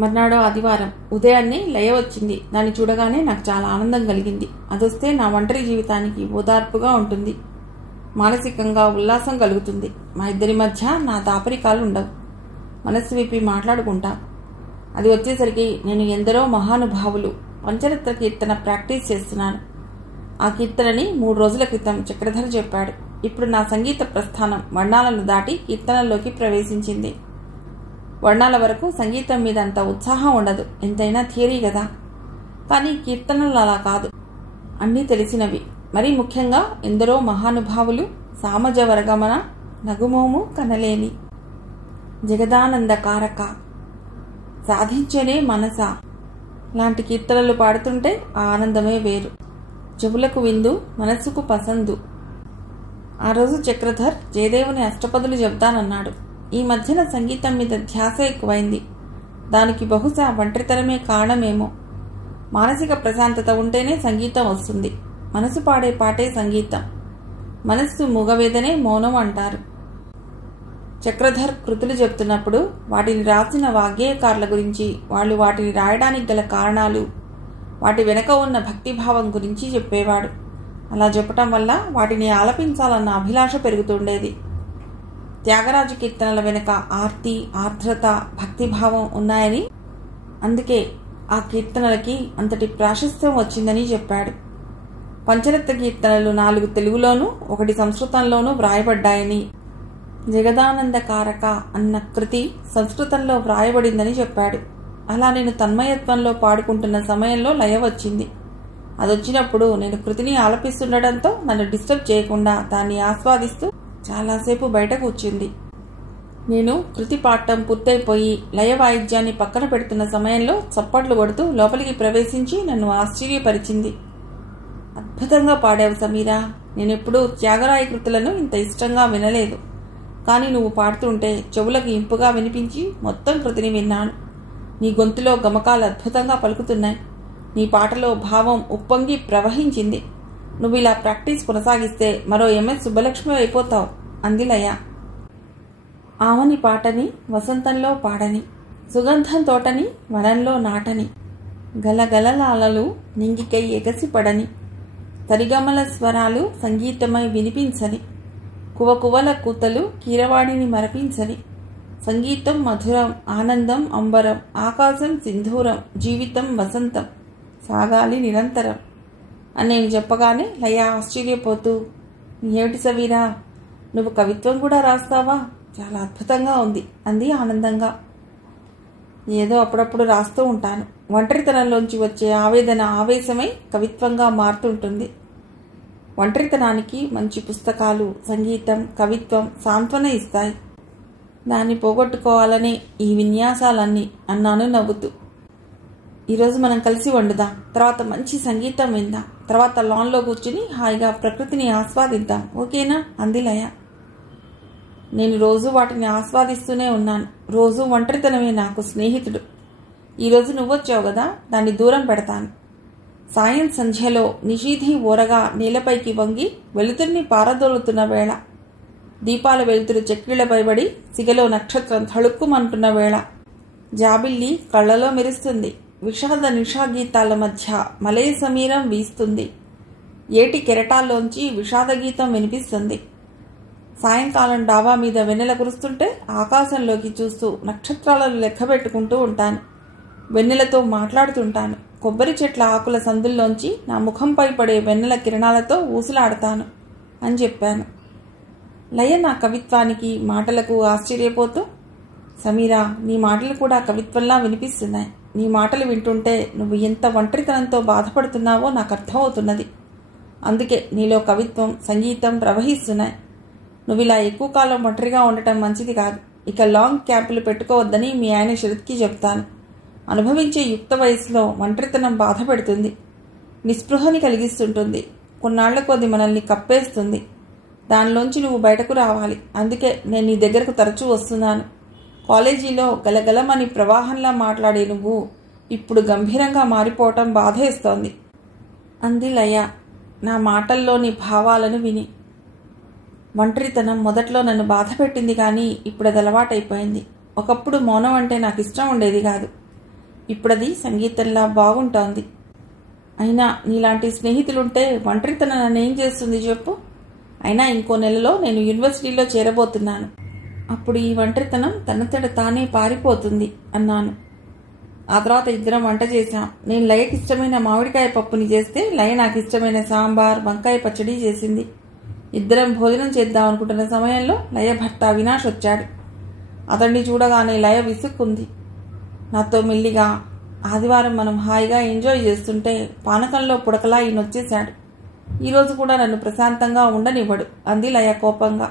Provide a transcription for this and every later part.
మర్నాడో ఆదివారం ఉదయాన్నే లయ వచ్చింది. దాన్ని చూడగానే నాకు చాలా ఆనందం కలిగింది. అదొస్తే నా ఒంటరి జీవితానికి ఓదార్పుగా ఉంటుంది. మానసికంగా ఉల్లాసం కలుగుతుంది. మా ఇద్దరి మధ్య నా దాపరికాలు ఉండవు. మనస్సు విప్పి మాట్లాడుకుంటా. అది వచ్చేసరికి నేను ఎందరో మహానుభావులు పంచరత్న కీర్తన ప్రాక్టీస్ చేస్తున్నాను. ఆ కీర్తనని 3 రోజుల క్రితం చక్రధర్ చెప్పాడు. ఇప్పుడు నా సంగీత ప్రస్థానం వర్ణాలను దాటి కీర్తనల్లోకి ప్రవేశించింది. వర్ణాల వరకు సంగీతం మీద అంత ఉత్సాహం ఉండదు, ఎంతైనా థియరీ కదా. కానీ కీర్తనలు అలా కాదు, అన్నీ తెలిసినవి. మరీ ముఖ్యంగా ఎందరో మహానుభావులు సామజ వరగమన నగుమోము కనలేని జగదానంద కారక సాధించనే మనస లాంటి కీర్తనలు పాడుతుంటే ఆ ఆనందమే వేరు. చెవులకు విందు, మనస్సుకు పసందు. ఆ రోజు చక్రధర్ జయదేవుని అష్టపదులు చెబుతానన్నాడు. ఈ మధ్యన సంగీతం మీద ధ్యాస ఎక్కువైంది. దానికి బహుశా ఒంటరితనమే కారణమేమో. మానసిక ప్రశాంతత ఉంటేనే సంగీతం వస్తుంది. మనసు పాడే పాటే సంగీతం. మనస్సు మూగవేదనే మౌనం అంటారు. చక్రధర్ కృతులు చెప్తున్నప్పుడు వాటిని రాసిన వాగ్గేయకారుల గురించి, వాళ్ళు వాటిని రాయడానికి గల కారణాలు, వాటి వెనక ఉన్న భక్తిభావం గురించి చెప్పేవాడు. అలా చెప్పటం వల్ల వాటిని ఆలపించాలన్న అభిలాష పెరుగుతుండేది. త్యాగరాజు కీర్తనల వెనుక ఆర్తి, ఆర్ద్రత, భక్తిభావం ఉన్నాయని, అందుకే ఆ కీర్తనలకి అంతటి ప్రాశస్త్యం వచ్చిందని చెప్పాడు. పంచరత్న కీర్తనలు 4 తెలుగులోనూ 1 సంస్కృతంలోనూ వ్రాయబడ్డాయని, జగదానంద కారక అన్న కృతి సంస్కృతంలో వ్రాయబడిందని చెప్పాడు. అలా నేను తన్మయత్వంలో పాడుకుంటున్న సమయంలో లయ వచ్చింది. అదొచ్చినప్పుడు నేను కృతిని ఆలపిస్తుండటంతో నన్ను డిస్టర్బ్ చేయకుండా దాన్ని ఆస్వాదిస్తూ చాలాసేపు బయట కూర్చుంది. నేను కృతి పాడటం పూర్తయిపోయి లయ వాయిద్యాన్ని పక్కన పెడుతున్న సమయంలో చప్పట్లు కొడుతూ లోపలికి ప్రవేశించి నన్ను ఆశ్చర్యపరిచింది. అద్భుతంగా పాడావు సమీరా. నేనెప్పుడూ త్యాగరాయ కృతులను ఇంత ఇష్టంగా వినలేదు. కానీ నువ్వు పాడుతుంటే చెవులకు ఇంపుగా వినిపించి మొత్తం కృతిని విన్నాను. నీ గొంతులో గమకాలు అద్భుతంగా పలుకుతున్నాయి. నీ పాటలో భావం ఉప్పొంగి ప్రవహించింది. నువ్వు ఇలా ప్రాక్టీస్ కొనసాగిస్తే మరో MS సుబ్బలక్ష్మి అయిపోతావు అంది లయ. ఆమని పాటని వసంతంలో పాడని, సుగంధం తోటని వనంలో నాటని, గలగలలాలలు నింగికై ఎగసిపడని, తరిగమల స్వరాలు సంగీతమై వినిపించని, కువకువల కూతలు కీరవాణిని మరపించని, సంగీతం మధురం, ఆనందం అంబరం, ఆకాశం సింధూరం, జీవితం వసంతం, సాగాలి నిరంతరం అని నేను చెప్పగానే లయ ఆశ్చర్యపోతూ, ఏమిటి సవీరా, నువ్వు కవిత్వం కూడా రాస్తావా? చాలా అద్భుతంగా ఉంది అంది ఆనందంగా. ఏదో అప్పుడప్పుడు రాస్తూ ఉంటాను. ఒంటరితనంలోంచి వచ్చే ఆవేదన ఆవేశమై కవిత్వంగా మారుతుంటుంది. ఒంటరితనానికి మంచి పుస్తకాలు, సంగీతం, కవిత్వం సాంత్వన ఇస్తాయి. దాన్ని పోగొట్టుకోవాలనే ఈ విన్యాసాలన్నీ అన్నాను నవ్వుతూ. ఈరోజు మనం కలిసి వండుదాం, తర్వాత మంచి సంగీతం విందాం, తర్వాత లాన్లో కూర్చుని హాయిగా ప్రకృతిని ఆస్వాదిద్దాం, ఓకేనా అంది లయ. నేను రోజు వాటిని ఆస్వాదిస్తూనే ఉన్నాను. రోజు ఒంటరితనమే నాకు స్నేహితుడు. ఈరోజు నువ్వొచ్చావు కదా, దాన్ని దూరం పెడతాను. సాయం సంధ్యలో నిషీధి ఓరగా నీలపైకి వంగి వెలుతురిని పారదోలుతున్న వేళ, దీపాల వెలుతురు చెక్కిళ్లపై పడి సిగలో నక్షత్రం తళుక్కుమంటున్న వేళ, జాబిల్లి కళ్లలో మెరుస్తుంది. విషాద నిషాగీతాల మధ్య మలయ సమీరం వీస్తుంది. ఏటి కెరటాల్లోంచి విషాదగీతం వినిపిస్తుంది. సాయంకాలం డాబా మీద వెన్నెల కురుస్తుంటే ఆకాశంలోకి చూస్తూ నక్షత్రాలను లెక్క పెట్టుకుంటూ ఉంటాను. వెన్నెలతో మాట్లాడుతుంటాను. కొబ్బరి చెట్ల ఆకుల సందుల్లోంచి నా ముఖంపై పడే వెన్నెల కిరణాలతో ఊసులాడతాను అని చెప్పాను. లయ నా కవిత్వానికి, మాటలకు ఆశ్చర్యపోతూ, సమీరా, నీ మాటలు కూడా కవిత్వంలా వినిపిస్తున్నాయి. నీ మాటలు వింటుంటే నువ్వు ఎంత ఒంటరితనంతో బాధపడుతున్నావో నాకు అర్థమవుతున్నది. అందుకే నీలో కవిత్వం, సంగీతం ప్రవహిస్తున్నాయి. నువ్వు ఇలా ఎక్కువ కాలం ఒంటరిగా ఉండటం మంచిది కాదు. ఇక లాంగ్ క్యాంపులు పెట్టుకోవద్దని మీ ఆయన శరత్కి చెప్తాను. అనుభవించే యుక్త వయసులో ఒంటరితనం బాధ పెడుతుంది, నిస్పృహని కలిగిస్తుంటుంది, కొన్నాళ్లకు అది మనల్ని కప్పేస్తుంది. దానిలోంచి నువ్వు బయటకు రావాలి. అందుకే నేను నీ దగ్గరకు తరచూ వస్తున్నాను. కాలేజీలో గలగలమని ప్రవాహంలా మాట్లాడే నువ్వు ఇప్పుడు గంభీరంగా మారిపోవటం బాధేస్తోంది అంది లయ నా మాటల్లోని భావాలను విని. ఒంటరితనం మొదట్లో నన్ను బాధ పెట్టింది, కానీ ఇప్పుడు అది అలవాటైపోయింది. ఒకప్పుడు మౌనం అంటే నాకు ఇష్టం ఉండేది కాదు. ఇప్పుడది సంగీతంలా బాగుంటోంది. అయినా నీలాంటి స్నేహితులుంటే ఒంటరితనం నన్నేం చేస్తుంది చెప్పు. అయినా ఇంకో నెలలో నేను యూనివర్సిటీలో చేరబోతున్నాను. అప్పుడు ఈ ఒంటరితనం తనంతట తానే పారిపోతుంది అన్నాను. ఆ తర్వాత ఇద్దరం వంట చేశాం. నేను లయకి ఇష్టమైన మామిడికాయ పప్పుని చేస్తే లయ నాకు ఇష్టమైన సాంబార్ వంకాయ పచ్చడి చేసింది. ఇద్దరం భోజనం చేద్దాం అనుకుంటున్న సమయంలో లయ భర్త అవినాష్ వచ్చాడు. అతన్ని చూడగానే లయ విసుక్కుంది. నాతో మెల్లిగా, ఆదివారం మనం హాయిగా ఎంజాయ్ చేస్తుంటే పానకంలో పుడకలా ఈయన వచ్చేశాడు. ఈరోజు కూడా నన్ను ప్రశాంతంగా ఉండనివ్వడు అంది లయ కోపంగా.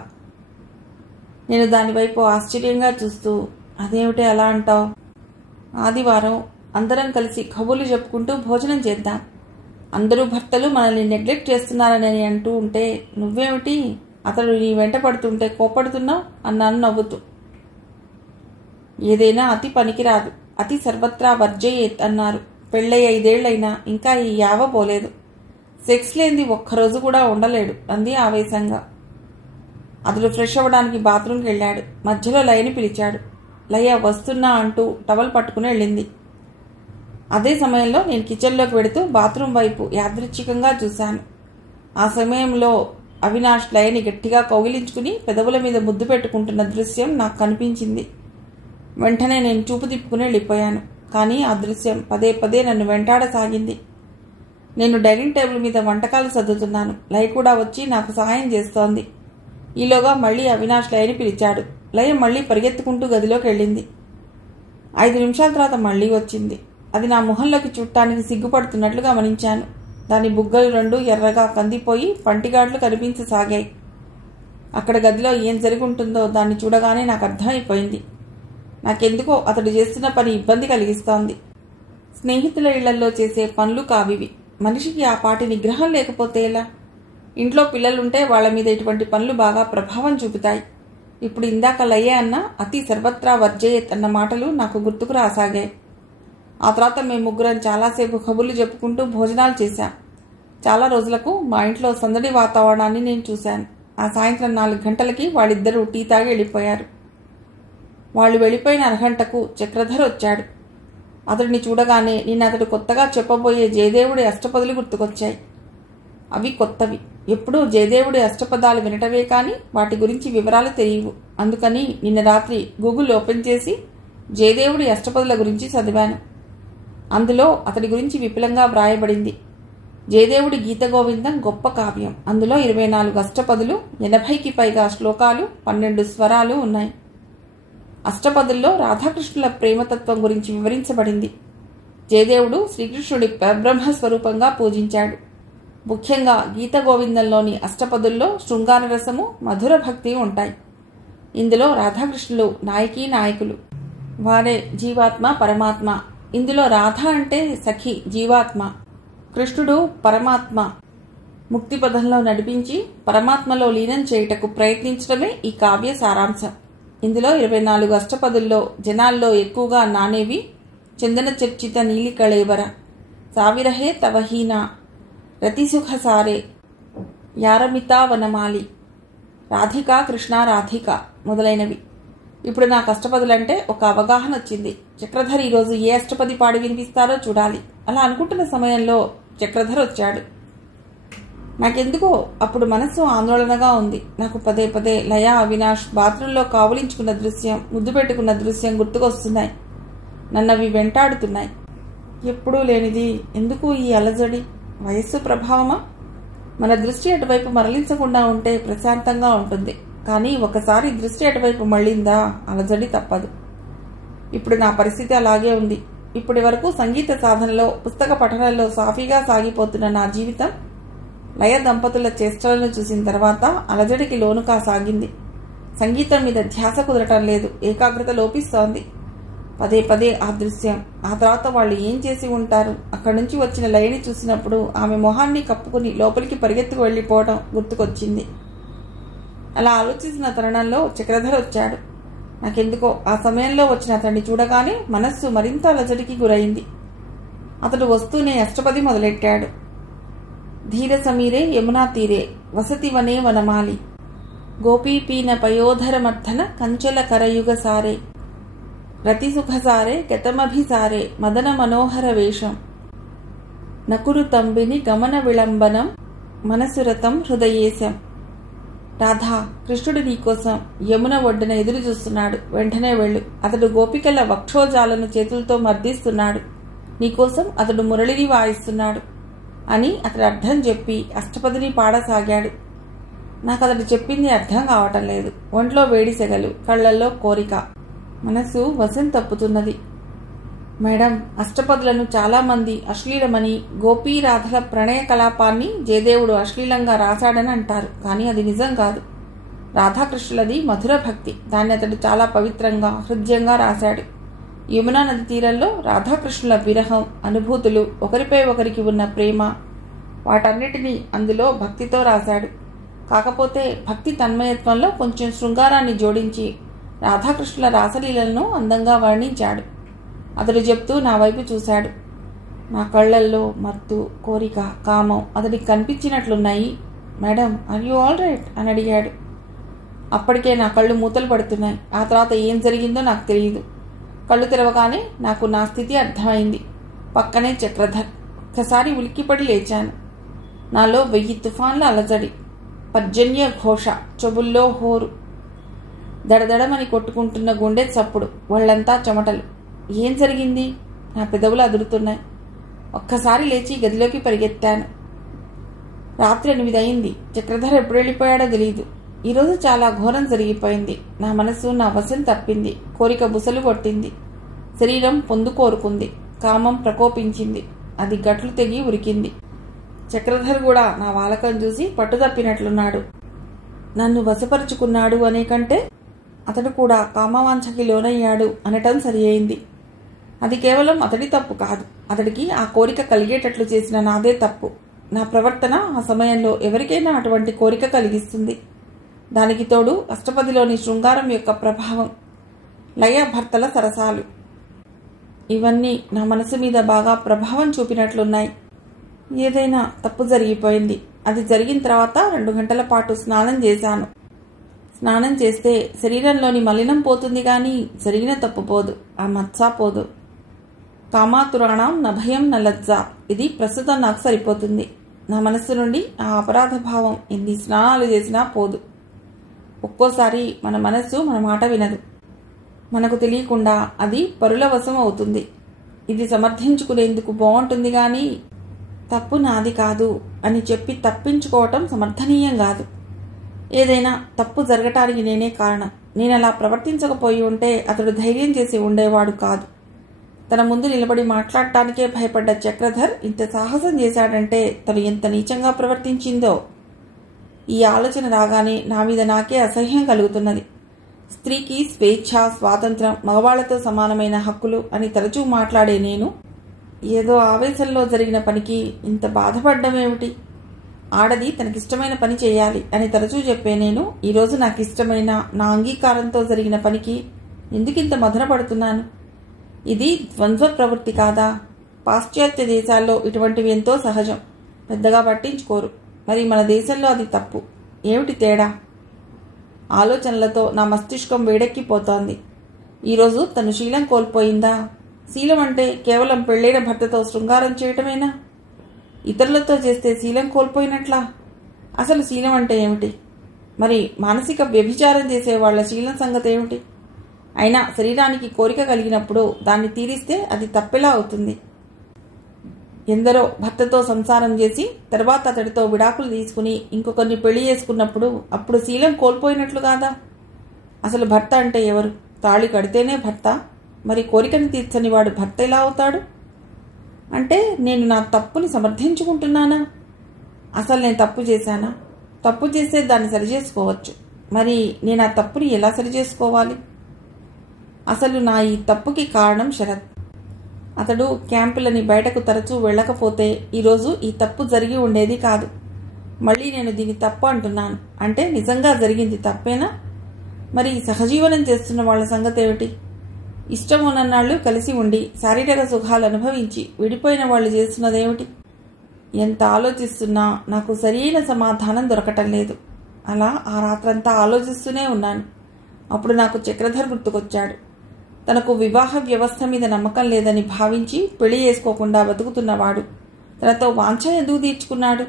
నేను దానివైపు ఆశ్చర్యంగా చూస్తూ, అదేమిటి అలా అంటావు? ఆదివారం అందరం కలిసి కబుర్లు చెప్పుకుంటూ భోజనం చేద్దాం. అందరూ భర్తలు మనల్ని నెగ్లెక్ట్ చేస్తున్నారని అంటూ ఉంటే నువ్వేమిటి అతడు నీ వెంట పడుతుంటే కోపడుతున్నావు అన్నాను నవ్వుతూ. ఏదైనా అతి పనికిరాదు, అతి సర్వత్రా వర్జయేత్ అన్నారు. పెళ్ళై 5 ఏళ్లైనా ఇంకా ఈ యావ పోలేదు. సెక్స్ లేనిది ఒక్కరోజు కూడా ఉండలేడు అంది ఆవేశంగా. అతడు ఫ్రెష్ అవ్వడానికి బాత్రూంకి వెళ్ళాడు. మధ్యలో లయని పిలిచాడు. లయ వస్తున్నా అంటూ టవల్ పట్టుకుని వెళ్ళింది. అదే సమయంలో నేను కిచెన్లోకి వెడుతూ బాత్రూం వైపు యాదృచ్ఛికంగా చూశాను. ఆ సమయంలో అవినాష్ లయని గట్టిగా కౌగిలించుకుని పెదవుల మీద ముద్దు పెట్టుకుంటున్న దృశ్యం నాకు కనిపించింది. వెంటనే నేను చూపు తిప్పుకుని వెళ్ళిపోయాను. కానీ ఆ దృశ్యం పదే పదే నన్ను వెంటాడసాగింది. నేను డైనింగ్ టేబుల్ మీద వంటకాలు సర్దుతున్నాను. లయ కూడా వచ్చి నాకు సహాయం చేస్తోంది. ఈలోగా మళ్ళీ అవినాష్ లయని పిలిచాడు. లయ మళ్ళీ పరిగెత్తుకుంటూ గదిలోకి వెళ్ళింది. 5 నిమిషాల తర్వాత మళ్ళీ వచ్చింది. అది నా ముఖంలోకి చూడటానికి సిగ్గుపడుతున్నట్లు గమనించాను. దాని బుగ్గలు 2 ఎర్రగా కందిపోయి పంటిగాడ్లు కనిపించసాగాయి. అక్కడ గదిలో ఏం జరిగి ఉంటుందో దాన్ని చూడగానే నాకు అర్థమైపోయింది. నాకెందుకో అతడు చేస్తున్న పని ఇబ్బంది కలిగిస్తోంది. స్నేహితుల ఇళ్లలో చేసే పనులు కావివి. మనిషికి ఆ పాటి నిగ్రహం లేకపోతే ఎలా? ఇంట్లో పిల్లలుంటే వాళ్ల మీద ఇటువంటి పనులు బాగా ప్రభావం చూపుతాయి. ఇప్పుడు ఇందాక లయ అన్న అతి సర్వత్రా వర్జయేత్ అన్న మాటలు నాకు గుర్తుకు రాసాగాయి. ఆ తర్వాత మేము ముగ్గురం చాలాసేపు కబుర్లు చెప్పుకుంటూ భోజనాలు చేశాం. చాలా రోజులకు మా ఇంట్లో సందడి వాతావరణాన్ని నేను చూశాను. ఆ సాయంత్రం 4 గంటలకి వాళ్ళిద్దరూ టీ తాగి వెళ్ళిపోయారు. వాళ్ళు వెళ్ళిపోయిన అరగంటకు చక్రధర్ వచ్చాడు. అతడిని చూడగానే నేను అతడు కొత్తగా చెప్పబోయే జయదేవుడి అష్టపదులు గుర్తుకొచ్చాయి. అవి కొత్తవి. ఎప్పుడూ జయదేవుడి అష్టపదాలు వినటవే కానీ వాటి గురించి వివరాలు తెలియవు. అందుకని నిన్న రాత్రి గూగుల్ ఓపెన్ చేసి జయదేవుడి అష్టపదుల గురించి చదివాను. అందులో అతడి గురించి విపులంగా వ్రాయబడింది. జయదేవుడి గీత గోవిందం గొప్ప కావ్యం. అందులో 24 అష్టపదులు, 80కి పైగా శ్లోకాలు, 12 స్వరాలు ఉన్నాయి. అష్టపదుల్లో రాధాకృష్ణుల ప్రేమతత్వం గురించి వివరించబడింది. జయదేవుడు శ్రీకృష్ణుడి పరబ్రహ్మ స్వరూపంగా పూజించాడు. ముఖ్యంగా గీత గోవిందంలోని అష్టపదుల్లో శృంగార రసము, మధుర భక్తి ఉంటాయి. ఇందులో రాధాకృష్ణులు నాయకీ నాయకులు. వారే జీవాత్మ, పరమాత్మ. ఇందులో రాధ అంటే సఖి, జీవాత్మ. కృష్ణుడు పరమాత్మ. ముక్తి పదంలో నడిపించి పరమాత్మలో లీనం చేయుటకు ప్రయత్నించడమే ఈ కావ్య సారాంశం. ఇందులో 24 అష్టపదుల్లో జనాల్లో ఎక్కువగా నానేవి చందన చర్చిత నీలి కళేబర, సావిరహే తవహీన, రతిసుఖ సారే, యారమితా వనమాలి, రాధికా కృష్ణ రాధిక మొదలైనవి. ఇప్పుడు నాకు అష్టపదులంటే ఒక అవగాహన వచ్చింది. చక్రధర్ ఈరోజు ఏ అష్టపది పాడి వినిపిస్తారో చూడాలి. అలా అనుకుంటున్న సమయంలో చక్రధర్ వచ్చాడు. నాకెందుకో అప్పుడు మనసు ఆందోళనగా ఉంది. నాకు పదే పదే లయ, అవినాష్ బాత్రూంలో కావులించుకున్న దృశ్యం, ముద్దు పెట్టుకున్న దృశ్యం గుర్తుకొస్తున్నాయి. నన్నవి వెంటాడుతున్నాయి. ఎప్పుడూ లేనిది ఎందుకు ఈ అలజడి? వయస్సు ప్రభావమా? మన దృష్టి అటువైపు మరలించకుండా ఉంటే ప్రశాంతంగా ఉంటుంది. కానీ ఒకసారి దృష్టి అటువైపు మళ్ళిందా అలజడి తప్పదు. ఇప్పుడు నా పరిస్థితి అలాగే ఉంది. ఇప్పటి వరకు సంగీత సాధనలో, పుస్తక పఠనంలో సాఫీగా సాగిపోతున్న నా జీవితం లయ దంపతుల చేష్టలను చూసిన తర్వాత అలజడికి లోను కాసాగింది. సంగీతం మీద ధ్యాస కుదరటం లేదు. ఏకాగ్రత లోపిస్తోంది. పదే పదే ఆ దృశ్యం. ఆ తర్వాత వాళ్ళు ఏం చేసి ఉంటారు? అక్కడి నుంచి వచ్చిన లయని చూసినప్పుడు ఆమె మొహాన్ని కప్పుకుని లోపలికి పరిగెత్తుకు వెళ్ళిపోవడం గుర్తుకొచ్చింది. అలా ఆలోచించిన తరుణంలో చక్రధర్ వచ్చాడు. నాకెందుకో ఆ సమయంలో వచ్చిన అతన్ని చూడగానే మనస్సు మరింత అలజడికి గురైంది. అతడు వస్తూనే అష్టపది మొదలెట్టాడు. ధీర సమీరే యమునా తీరే, వసతి వనే వనమాలి, గోపీపీన పయోధర మర్ధన కంచెల కరయుగ సారే, రతిసుఖసారే గతమభిసారే మదన మనోహర వేషం నకురు తంబిని గమన విళంబనం మనసురతం హృదయేశం. రాధా, కృష్ణుడు నీకోసం యమున ఒడ్డున ఎదురు చూస్తున్నాడు, వెంటనే వెళ్ళు. అతడు గోపికల వక్షోజాలను చేతులతో మర్దిస్తున్నాడు, నీకోసం అతడు మురళిని వాయిస్తున్నాడు అని అతడు అర్థం చెప్పి అష్టపదిని పాడసాగాడు. నాకు అతడు చెప్పింది అర్థం కావటం లేదు. ఒంట్లో వేడి సెగలు, కళ్లల్లో కోరిక, మనసు వశం తప్పుతున్నది. మేడం, అష్టపదులను చాలామంది అశ్లీలమని, గోపీరాధల ప్రణయ కలాపాన్ని జయదేవుడు అశ్లీలంగా రాశాడని అంటారు. కానీ అది నిజం కాదు. రాధాకృష్ణులది మధుర భక్తి. దాన్ని అతడు చాలా పవిత్రంగా, హృదయంగా రాశాడు. యమునా నది తీరంలో రాధాకృష్ణుల విరహం, అనుభూతులు, ఒకరిపై ఒకరికి ఉన్న ప్రేమ, వాటన్నిటినీ అందులో భక్తితో రాశాడు. కాకపోతే భక్తి తన్మయత్వంలో కొంచెం శృంగారాన్ని జోడించి రాధాకృష్ణుల రాసలీలను అందంగా వర్ణించాడు. అతడు చెప్తూ నా వైపు చూశాడు. నా కళ్లల్లో మత్తు, కోరిక, కామం అతడికి కనిపించినట్లున్నాయి. Madam, are you all right అని అడిగాడు. అప్పటికే నా కళ్ళు మూతలు పడుతున్నాయి. ఆ తర్వాత ఏం జరిగిందో నాకు తెలియదు. కళ్ళు తెరవగానే నాకు నా స్థితి అర్థమైంది. పక్కనే చక్రధర్. ఒక్కసారి ఉలిక్కిపడి లేచాను. నాలో 1000 తుఫాన్ల అలజడి, పర్జన్య ఘోష, చెవుల్లో హోరు, దడదడమని కొట్టుకుంటున్న గుండె చప్పుడు, ఒళ్లంతా చెమటలు. ఏం జరిగింది? నా పెదవులు అదురుతున్నాయి. ఒక్కసారి లేచి గదిలోకి పరిగెత్తాను. రాత్రి 8 అయింది. చక్రధర్ ఎప్పుడు వెళ్ళిపోయాడో తెలియదు. ఈరోజు చాలా ఘోరం జరిగిపోయింది. నా మనసు నా వశం తప్పింది. కోరిక బుసలు కొట్టింది. శరీరం పొందు కోరుకుంది. కామం ప్రకోపించింది. అది గట్లు తెగి ఉరికింది. చక్రధర్ కూడా నా వాలకం చూసి పట్టుదప్పినట్లున్నాడు. నన్ను వశపరుచుకున్నాడు అనే కంటే అతడు కూడా కామవాంఛకి లోనయ్యాడు అనటం సరి అయింది. అది కేవలం అతడి తప్పు కాదు. అతడికి ఆ కోరిక కలిగేటట్లు చేసిన నాదే తప్పు. నా ప్రవర్తన ఆ సమయంలో ఎవరికైనా అటువంటి కోరిక కలిగిస్తుంది. దానికి తోడు అష్టపదిలోని శృంగారం యొక్క ప్రభావం, లయ భర్తల సరసాలు, ఇవన్నీ నా మనసు మీద బాగా ప్రభావం చూపినట్లున్నాయి. ఏదైనా తప్పు జరిగిపోయింది. అది జరిగిన తర్వాత 2 గంటల పాటు స్నానం చేశాను. స్నానం చేస్తే శరీరంలోని మలినం పోతుంది కానీ జరిగిన తప్పు పోదు, ఆ మత్స పోదు. కామాతురాణం నభయం నలజ్జ, ఇది ప్రస్తుతం నాకు సరిపోతుంది. నా మనస్సు నుండి ఆ అపరాధ భావం ఎన్ని స్నానాలు చేసినా పోదు. ఒక్కోసారి మన మనస్సు మన మాట వినదు. మనకు తెలియకుండా అది పరుల వశం అవుతుంది. ఇది సమర్థించుకునేందుకు బాగుంటుంది కానీ తప్పు నాది కాదు అని చెప్పి తప్పించుకోవటం సమర్థనీయం కాదు. ఏదైనా తప్పు జరగటానికి నేనే కారణం. నేను అలా ప్రవర్తించకపోయి ఉంటే అతడు ధైర్యం చేసి ఉండేవాడు కాదు. తన ముందు నిలబడి మాట్లాడటానికే భయపడ్డ చక్రధర్ ఇంత సాహసం చేశాడంటే తను ఎంత నీచంగా ప్రవర్తించిందో. ఈ ఆలోచన రాగానే నా మీద నాకే అసహ్యం కలుగుతున్నది. స్త్రీకి స్వేచ్ఛ, స్వాతంత్రం, మగవాళ్లతో సమానమైన హక్కులు అని తరచూ మాట్లాడే నేను ఏదో ఆవేశంలో జరిగిన పనికి ఇంత బాధపడ్డమేమిటి? ఆడది తనకిష్టమైన పని చేయాలి అని తరచూ చెప్పే నేను ఈరోజు నాకు ఇష్టమైన, నా అంగీకారంతో జరిగిన పనికి ఎందుకింత మదనపడుతున్నాను? ఇది ద్వంద్వ ప్రవృత్తి కాదా? పాశ్చాత్య దేశాల్లో ఇటువంటివి ఎంతో సహజం, పెద్దగా పట్టించుకోరు. మరి మన దేశంలో అది తప్పు. ఏమిటి తేడా? ఆలోచనలతో నా మస్తిష్కం వేడెక్కిపోతోంది. ఈరోజు తను శీలం కోల్పోయిందా? శీలం అంటే కేవలం పెళ్ళైన భర్తతో శృంగారం చేయటమేనా? ఇతరులతో చేస్తే శీలం కోల్పోయినట్లా? అసలు శీలం అంటే ఏమిటి? మరి మానసిక వ్యభిచారం చేసే వాళ్ల శీలం సంగతి ఏమిటి? అయినా శరీరానికి కోరిక కలిగినప్పుడు దాన్ని తీరిస్తే అది తప్పెలా అవుతుంది? ఎందరో భర్తతో సంసారం చేసి తర్వాత అతడితో విడాకులు తీసుకుని ఇంకొకరిని పెళ్లి చేసుకున్నప్పుడు అప్పుడు శీలం కోల్పోయినట్లు కాదా? అసలు భర్త అంటే ఎవరు? తాళి కడితేనే భర్త. మరి కోరికను తీర్చని వాడు భర్త ఎలా అవుతాడు? అంటే నేను నా తప్పుని సమర్థించుకుంటున్నానా? అసలు నేను తప్పు చేశానా? తప్పు చేస్తే దాన్ని సరిచేసుకోవచ్చు. మరి నేను ఆ తప్పుని ఎలా సరిచేసుకోవాలి? అసలు నా ఈ తప్పుకి కారణం శరత్. అతడు క్యాంపులని బయటకు తరచూ వెళ్ళకపోతే ఈరోజు ఈ తప్పు జరిగి ఉండేది కాదు. మళ్ళీ నేను దీన్ని తప్పు అంటున్నాను అంటే నిజంగా జరిగింది తప్పేనా? మరి సహజీవనం చేస్తున్న వాళ్ళ సంగతి ఏమిటి? ఇష్టం ఉన్ననాళ్ళు కలిసి ఉండి శారీరక సుఖాలు అనుభవించి విడిపోయిన వాళ్ళు చేస్తున్నదేమిటి? ఎంత ఆలోచిస్తున్నా నాకు సరైన సమాధానం దొరకటం లేదు. అలా ఆ రాత్రంతా ఆలోచిస్తూనే ఉన్నాను. అప్పుడు నాకు చక్రధర్ గుర్తుకొచ్చాడు. తనకు వివాహ వ్యవస్థ మీద నమ్మకం లేదని భావించి పెళ్లి చేసుకోకుండా బతుకుతున్నవాడు తనతో వాంఛ ఎందుకు తీర్చుకున్నాడు?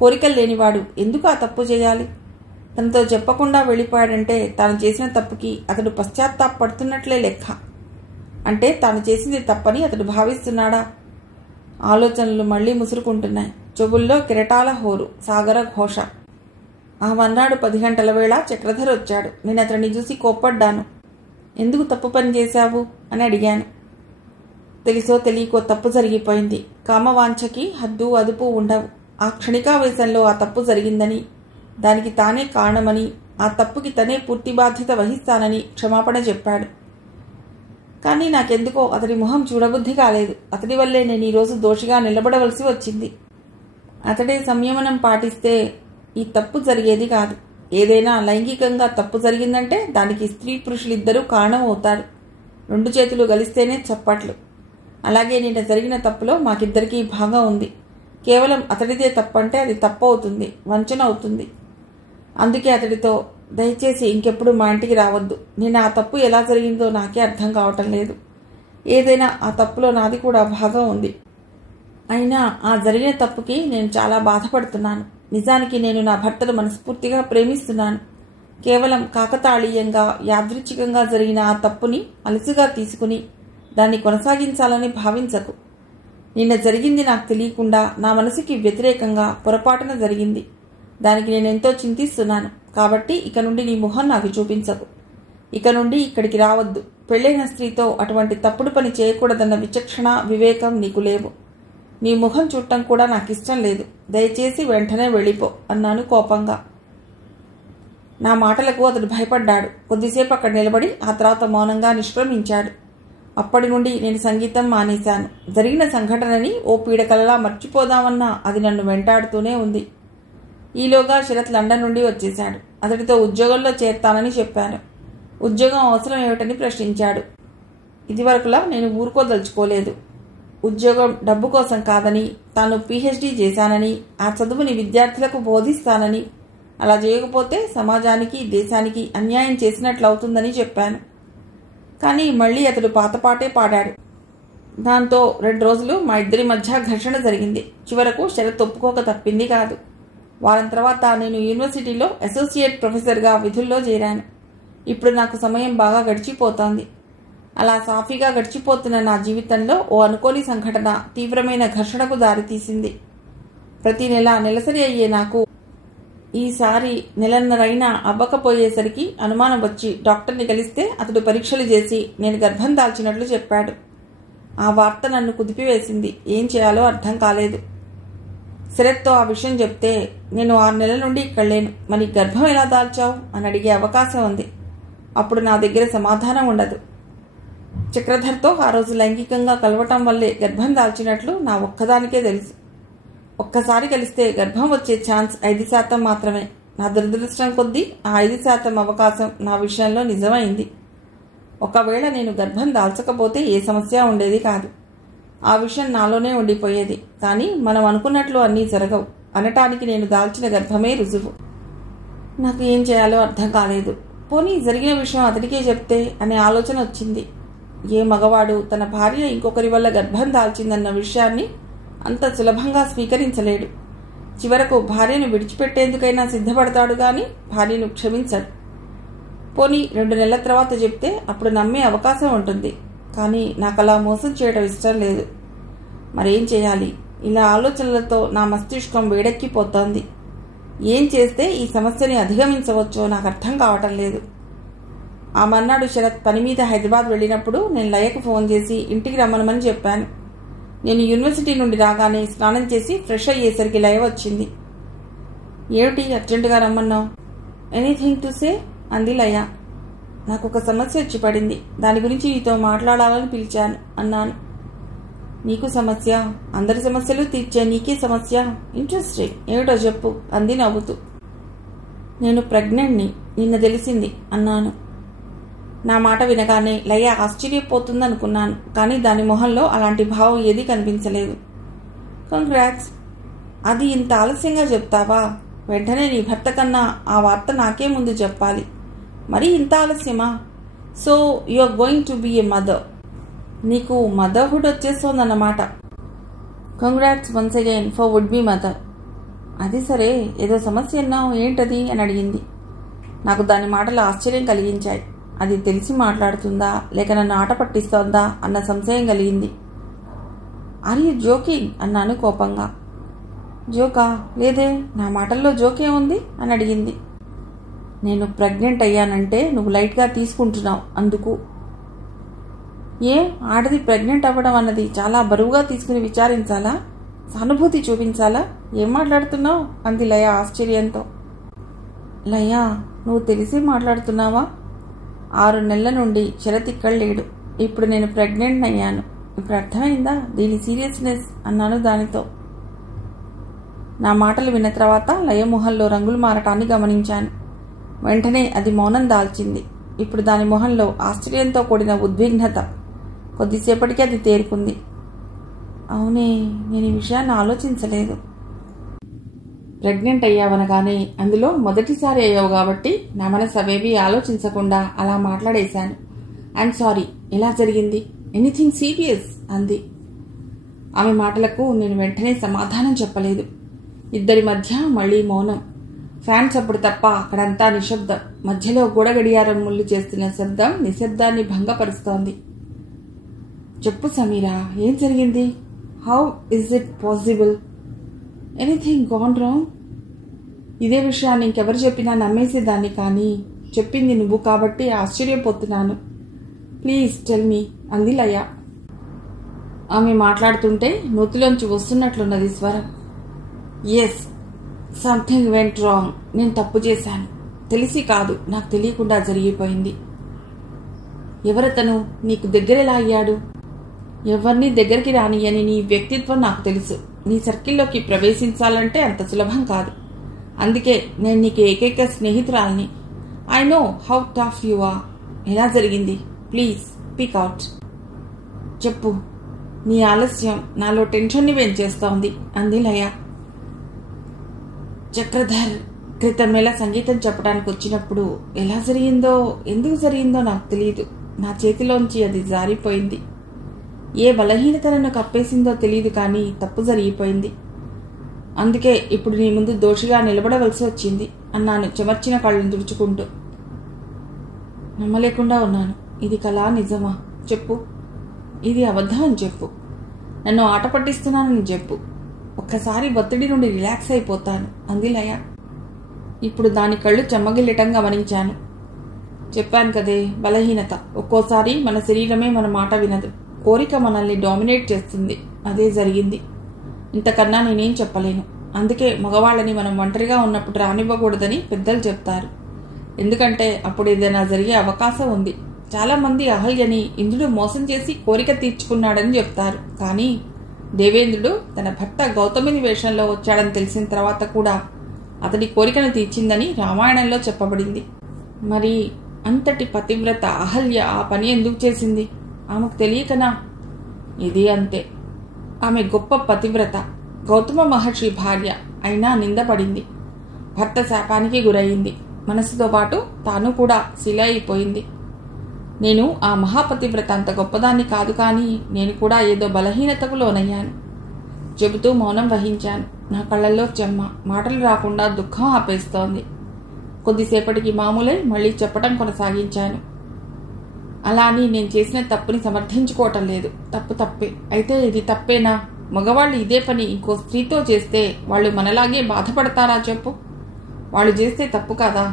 కోరికలు లేనివాడు ఎందుకు ఆ తప్పు చేయాలి? తనతో చెప్పకుండా వెళ్ళిపోయాడంటే తాను చేసిన తప్పుకి అతడు పశ్చాత్తాపడుతున్నట్లే లెక్క. అంటే తాను చేసింది తప్పని అతడు భావిస్తున్నాడా? ఆలోచనలు మళ్లీ ముసురుకుంటున్నాయి. చెవుల్లో కిరటాల హోరు, సాగర ఘోష. ఆ మన్నాడు 10 గంటల వేళ చక్రధర్ వచ్చాడు. నేను అతడిని చూసి కోప్పడ్డాను. ఎందుకు తప్పు పని చేశావు అని అడిగాను. తెలుసో తెలియకో తప్పు జరిగిపోయింది. కామవాంఛకి హద్దు అదుపు ఉండవు. ఆ క్షణికావేశంలో ఆ తప్పు జరిగిందని, దానికి తానే కారణమని, ఆ తప్పుకి తనే పూర్తి బాధ్యత వహిస్తానని క్షమాపణ చెప్పాడు. కానీ నాకెందుకో అతడి మొహం చూడబుద్ధి కాలేదు. అతడి వల్లే నేను ఈరోజు దోషిగా నిలబడవలసి వచ్చింది. అతడే సంయమనం పాటిస్తే ఈ తప్పు జరిగేది కాదు. ఏదైనా లైంగికంగా తప్పు జరిగిందంటే దానికి స్త్రీ పురుషులిద్దరూ కారణం అవుతారు. 2 చేతులు గలిస్తేనే చప్పట్లు. అలాగే నిన్న జరిగిన తప్పులో మాకిద్దరికీ భాగం ఉంది. కేవలం అతడిదే తప్పంటే అది తప్పు అవుతుంది, వంచన అవుతుంది. అందుకే అతడితో, దయచేసి ఇంకెప్పుడు మా ఇంటికి రావద్దు. నేను ఆ తప్పు ఎలా జరిగిందో నాకే అర్థం కావటం లేదు. ఏదైనా ఆ తప్పులో నాది కూడా భాగం ఉంది. అయినా ఆ జరిగిన తప్పుకి నేను చాలా బాధపడుతున్నాను. నిజానికి నేను నా భర్తను మనస్ఫూర్తిగా ప్రేమిస్తున్నాను. కేవలం కాకతాళీయంగా యాదృచ్ఛికంగా జరిగిన ఆ తప్పుని అలసుగా తీసుకుని దాన్ని కొనసాగించాలని భావించకు. నిన్న జరిగింది నాకు తెలియకుండా నా మనసుకి వ్యతిరేకంగా పొరపాటున జరిగింది. దానికి నేనెంతో చింతిస్తున్నాను. కాబట్టి ఇక నుండి నీ మొహం నాకు చూపించకు. ఇక నుండి ఇక్కడికి రావద్దు. పెళ్ళైన స్త్రీతో అటువంటి తప్పుడు పని చేయకూడదన్న విచక్షణ, వివేకం నీకు లేవు. నీ ముఖం చూడటం కూడా నాకు ఇష్టం లేదు. దయచేసి వెంటనే వెళ్ళిపో అన్నాను కోపంగా. నా మాటలకు అతడు భయపడ్డాడు. కొద్దిసేపు అక్కడ నిలబడి ఆ తర్వాత మౌనంగా నిష్క్రమించాడు. అప్పటి నుండి నేను సంగీతం మానేశాను. జరిగిన సంఘటనని ఓ పీడకలలా మర్చిపోదామన్నా అది నన్ను వెంటాడుతూనే ఉంది. ఈలోగా శరత్ లండన్ నుండి వచ్చేశాడు. అతడితో ఉద్యోగంలో చేరతానని చెప్పాను. ఉద్యోగం అవసరం ఏమిటని ప్రశ్నించాడు. ఇదివరకులా నేను ఊరుకోదలుచుకోలేదు. ఉద్యోగం డబ్బు కోసం కాదని, తాను PhD చేశానని, ఆ చదువుని విద్యార్థులకు బోధిస్తానని, అలా చేయకపోతే సమాజానికి, దేశానికి అన్యాయం చేసినట్లవుతుందని చెప్పాను. కానీ మళ్లీ అతడు పాతపాటే పాడాడు. దాంతో 2 రోజులు మా ఇద్దరి మధ్య ఘర్షణ జరిగింది. చివరకు శరత్ ఒప్పుకోక తప్పింది కాదు. వారం తర్వాత నేను యూనివర్సిటీలో అసోసియేట్ ప్రొఫెసర్గా విధుల్లో చేరాను. ఇప్పుడు నాకు సమయం బాగా గడిచిపోతోంది. అలా సాఫీగా గడిచిపోతున్న నా జీవితంలో ఓ అనుకోని సంఘటన తీవ్రమైన ఘర్షణకు దారితీసింది. ప్రతి నెల నెలసరి అయ్యే నాకు ఈసారి నెలన్నరైనా అవ్వకపోయేసరికి అనుమానం వచ్చి డాక్టర్ని కలిస్తే అతడు పరీక్షలు చేసి నేను గర్భం దాల్చినట్లు చెప్పాడు. ఆ వార్త నన్ను కుదిపివేసింది. ఏం చేయాలో అర్థం కాలేదు. శరత్తో ఆ విషయం చెప్తే, నేను 6 నెలల నుండి ఇక్కడ లేను, మరి గర్భం ఎలా దాల్చావు అని అడిగే అవకాశం ఉంది. అప్పుడు నా దగ్గర సమాధానం ఉండదు. చక్రధర్తో ఆ రోజు లైంగికంగా కలవటం వల్లే గర్భం దాల్చినట్లు నా ఒక్కదానికే తెలుసు. ఒక్కసారి కలిస్తే గర్భం వచ్చే ఛాన్స్ 5% మాత్రమే. నా దురదృష్టం కొద్దీ ఆ 5% అవకాశం నా విషయంలో నిజమైంది. ఒకవేళ నేను గర్భం దాల్చకపోతే ఏ సమస్య ఉండేది కాదు. ఆ విషయం నాలోనే ఉండిపోయేది. కానీ మనం అనుకున్నట్లు అన్నీ జరగవు అనటానికి నేను దాల్చిన గర్భమే రుజువు. నాకు ఏం చేయాలో అర్థం కాలేదు. పోనీ జరిగిన విషయం అతడికే చెప్తే అనే ఆలోచన వచ్చింది. ఏ మగవాడు తన భార్య ఇంకొకరి వల్ల గర్భం దాల్చిందన్న విషయాన్ని అంత సులభంగా స్వీకరించలేడు. చివరకు భార్యను విడిచిపెట్టేందుకైనా సిద్ధపడతాడు గాని భార్యను క్షమించడు. పోనీ 2 నెలల తర్వాత చెప్తే అప్పుడు నమ్మే అవకాశం ఉంటుంది. కానీ నాకు అలా మోసం చేయడం ఇష్టం లేదు. మరేం చేయాలి? ఇలా ఆలోచనలతో నా మస్తిష్కం వేడెక్కిపోతోంది. ఏం చేస్తే ఈ సమస్యని అధిగమించవచ్చో నాకు అర్థం కావటం లేదు. ఆ మర్నాడు శరత్ పని మీద హైదరాబాద్ వెళ్ళినప్పుడు నేను లయకు ఫోన్ చేసి ఇంటికి రమ్మనమని చెప్పాను. నేను యూనివర్సిటీ నుండి రాగానే స్నానం చేసి ఫ్రెష్ అయ్యేసరికి లయ వచ్చింది. ఏమిటి అర్జెంటుగా రమ్మన్నావు? ఎనీథింగ్ టు సే అంది లయ. నాకు ఒక సమస్య వచ్చి పడింది. దాని గురించి నీతో మాట్లాడాలని పిలిచాను అన్నాను. నీకు సమస్య? అందరి సమస్యలు తీర్చే నీకే సమస్య? ఇంట్రెస్టింగ్. ఏమిటో చెప్పు అంది నవ్వుతూ. నేను ప్రెగ్నెంట్ని, నిన్న తెలిసింది అన్నాను. నా మాట వినగానే లయ ఆశ్చర్యపోతుందనుకున్నాను. కానీ దాని మొహంలో అలాంటి భావం ఏదీ కనిపించలేదు. కంగ్రాట్స్. అది ఇంత ఆలస్యంగా చెప్తావా? వెంటనే నీ భర్త కన్నా ఆ వార్త నాకే ముందు చెప్పాలి. మరి ఇంత ఆలస్యమా? So you are going to be a mother. నీకు మదర్హుడ్ వచ్చేస్తోందన్నమాట. Congrats once again for would be mother. అది సరే, ఏదో సమస్య అన్నావు, ఏంటది అని అడిగింది. నాకు దాని మాటలు ఆశ్చర్యం కలిగించాయి. అది తెలిసి మాట్లాడుతుందా లేక నన్ను ఆట పట్టిస్తోందా అన్న సంశయం కలిగింది. ఆర్ యూ జోకింగ్ అన్నాను కోపంగా. జోకా? లేదే, నా మాటల్లో జోకే ఉంది అని అడిగింది. నేను ప్రెగ్నెంట్ అయ్యానంటే నువ్వు లైట్గా తీసుకుంటున్నావు అందుకు. ఏ, ఆడది ప్రెగ్నెంట్ అవ్వడం అన్నది చాలా బరువుగా తీసుకుని విచారించాలా, సానుభూతి చూపించాలా? ఏం మాట్లాడుతున్నావు అంది లయ ఆశ్చర్యంతో. లయ, నువ్వు తెలిసి మాట్లాడుతున్నావా? 6 నెలల నుండి శరత్ ఇక్కడ లేడు. ఇప్పుడు నేను ప్రెగ్నెంట్ అయ్యాను. ఇప్పుడు అర్థమైందా దీని సీరియస్నెస్ అన్నాను దానితో. నా మాటలు విన్న తర్వాత లయ మొహంలో రంగులు మారటాన్ని గమనించాను. వెంటనే అది మౌనం దాల్చింది. ఇప్పుడు దాని మొహంలో ఆశ్చర్యంతో కూడిన ఉద్విగ్నత. కొద్దిసేపటికి అది తేరుకుంది. అవునే, నేను ఈ విషయాన్ని ఆలోచించలేదు. ప్రెగ్నెంట్ అయ్యావనగానే అందులో మొదటిసారి అయ్యావు కాబట్టి నా మనసు అవేవి ఆలోచించకుండా అలా మాట్లాడేశాను. ఐఎమ్ సారీ, ఎలా జరిగింది? ఎనీథింగ్ సీరియస్ అంది. ఆమె మాటలకు నేను వెంటనే సమాధానం చెప్పలేదు. ఇద్దరి మధ్య మళ్లీ మౌనం. ఫ్యాన్ చప్పుడు తప్ప అక్కడంతా నిశ్శబ్దం. మధ్యలో గోడ గడియారం ముళ్ళు చేస్తున్న శబ్దం నిశ్శబ్దాన్ని భంగపరుస్తోంది. చెప్పు సమీరా, ఏం జరిగింది? How is it possible? Anything gone wrong? ఇదే విషయాన్ని ఇంకెవరు చెప్పినా నమ్మేసేదాన్ని, కానీ చెప్పింది నువ్వు కాబట్టి ఆశ్చర్యపోతున్నాను. ప్లీజ్ టెల్ మీ అంది లయ. ఆమె మాట్లాడుతుంటే నూతిలోంచి వస్తున్నట్లున్నది స్వరం. Yes, something went wrong. నేను తప్పు చేశాను. తెలిసి కాదు, నాకు తెలియకుండా జరిగిపోయింది. ఎవరతను? నీకు దగ్గరెలా అయ్యాడు? ఎవరిని దగ్గరికి రానియని నీ వ్యక్తిత్వం నాకు తెలుసు. నీ సర్కిల్లోకి ప్రవేశించాలంటే అంత సులభం కాదు. అందుకే నేను నీకు ఏకైక స్నేహితురాల్ని. I know how tough you are. ఎలా జరిగింది? Please speak out. చెప్పు. నీ ఆలస్యం నాలో టెన్షన్ని పెంచేస్తోంది అంది లయ. చక్రధర్ క్రితం నెల సంగీతం చెప్పడానికి వచ్చినప్పుడు ఎలా జరిగిందో, ఎందుకు జరిగిందో నాకు తెలియదు. నా చేతిలోంచి అది జారిపోయింది. ఏ బలహీనతలను కప్పేసిందో తెలియదు, కానీ తప్పు జరిగిపోయింది. అందుకే ఇప్పుడు నీ ముందు దోషిగా నిలబడవలసి వచ్చింది అన్నాను చెమర్చిన కళ్ళను తుడుచుకుంటూ. నమ్మలేకుండా ఉన్నాను. ఇది కళా నిజమా? చెప్పు. ఇది అబద్ధం అని చెప్పు. నన్ను ఆట పట్టిస్తున్నానని చెప్పు. ఒక్కసారి ఒత్తిడి నుండి రిలాక్స్ అయిపోతాను అంది లయ. ఇప్పుడు దాని కళ్ళు చెమ్మగిల్లటం గమనించాను. చెప్పాను కదే, బలహీనత. ఒక్కోసారి మన శరీరమే మన మాట వినదు. కోరిక మనల్ని డామినేట్ చేస్తుంది. అదే జరిగింది. ఇంతకన్నా నేనేం చెప్పలేను. అందుకే మగవాళ్ళని మనం ఒంటరిగా ఉన్నప్పుడు రానివ్వకూడదని పెద్దలు చెప్తారు. ఎందుకంటే అప్పుడు ఏదైనా జరిగే అవకాశం ఉంది. చాలా మంది అహల్యని ఇంద్రుడు మోసం చేసి కోరిక తీర్చుకున్నాడని చెప్తారు. కానీ దేవేంద్రుడు తన భర్త గౌతముని వేషంలో వచ్చాడని తెలిసిన తర్వాత కూడా అతడి కోరికను తీర్చిందని రామాయణంలో చెప్పబడింది. మరి అంతటి పతివ్రత అహల్య ఆ పని ఎందుకు చేసింది? ఆమెకు తెలియకనా? ఇది అంతే. ఆమె గొప్ప పతివ్రత, గౌతమ మహర్షి భార్య అయినా నిందపడింది. భర్త శాపానికి గురయింది. మనసుతో పాటు తాను కూడా శిల అయిపోయింది. నేను ఆ మహాపతివ్రత అంత గొప్పదాన్ని కాదు, కానీ నేను కూడా ఏదో బలహీనతకు లోనయ్యాను. చెబుతూ మౌనం వహించాను. నా కళ్ళల్లో చెమ్మ. మాటలు రాకుండా దుఃఖం ఆపేస్తోంది. కొద్దిసేపటికి మామూలై మళ్లీ చెప్పటం కొనసాగించాను. అలా అని నేను చేసిన తప్పుని సమర్థించుకోవటం లేదు. తప్పు తప్పే. అయితే ఇది తప్పేనా? మగవాళ్ళు ఇదే పని ఇంకో స్త్రీతో చేస్తే వాళ్ళు మనలాగే బాధపడతారా చెప్పు? వాళ్ళు చేస్తే తప్పు కాదా?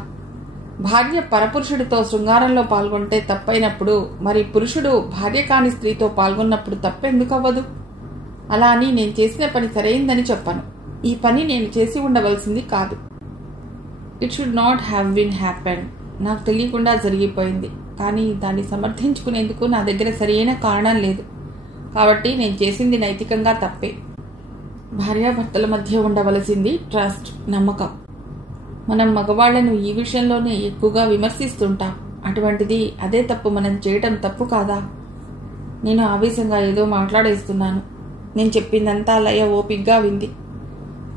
భార్య పరపురుషుడితో శృంగారంలో పాల్గొంటే తప్పైనప్పుడు, మరి పురుషుడు భార్య కాని స్త్రీతో పాల్గొన్నప్పుడు తప్పెందుకు అవ్వదు? అలా అని నేను చేసిన పని సరైందని చెప్పను. ఈ పని నేను చేసి ఉండవలసింది కాదు. It should not have been happened. నాకు తెలియకుండా జరిగిపోయింది. కానీ దాన్ని సమర్థించుకునేందుకు నా దగ్గర సరైన కారణం లేదు. కాబట్టి నేను చేసింది నైతికంగా తప్పే. భార్యాభర్తల మధ్య ఉండవలసింది ట్రస్ట్, నమ్మకం. మనం మగవాళ్లను ఈ విషయంలోనే ఎక్కువగా విమర్శిస్తుంటాం. అటువంటిది అదే తప్పు మనం చేయటం తప్పు కాదా? నేను ఆవేశంగా ఏదో మాట్లాడేస్తున్నాను. నేను చెప్పిందంతా లయ ఓపిగ్గా వింది.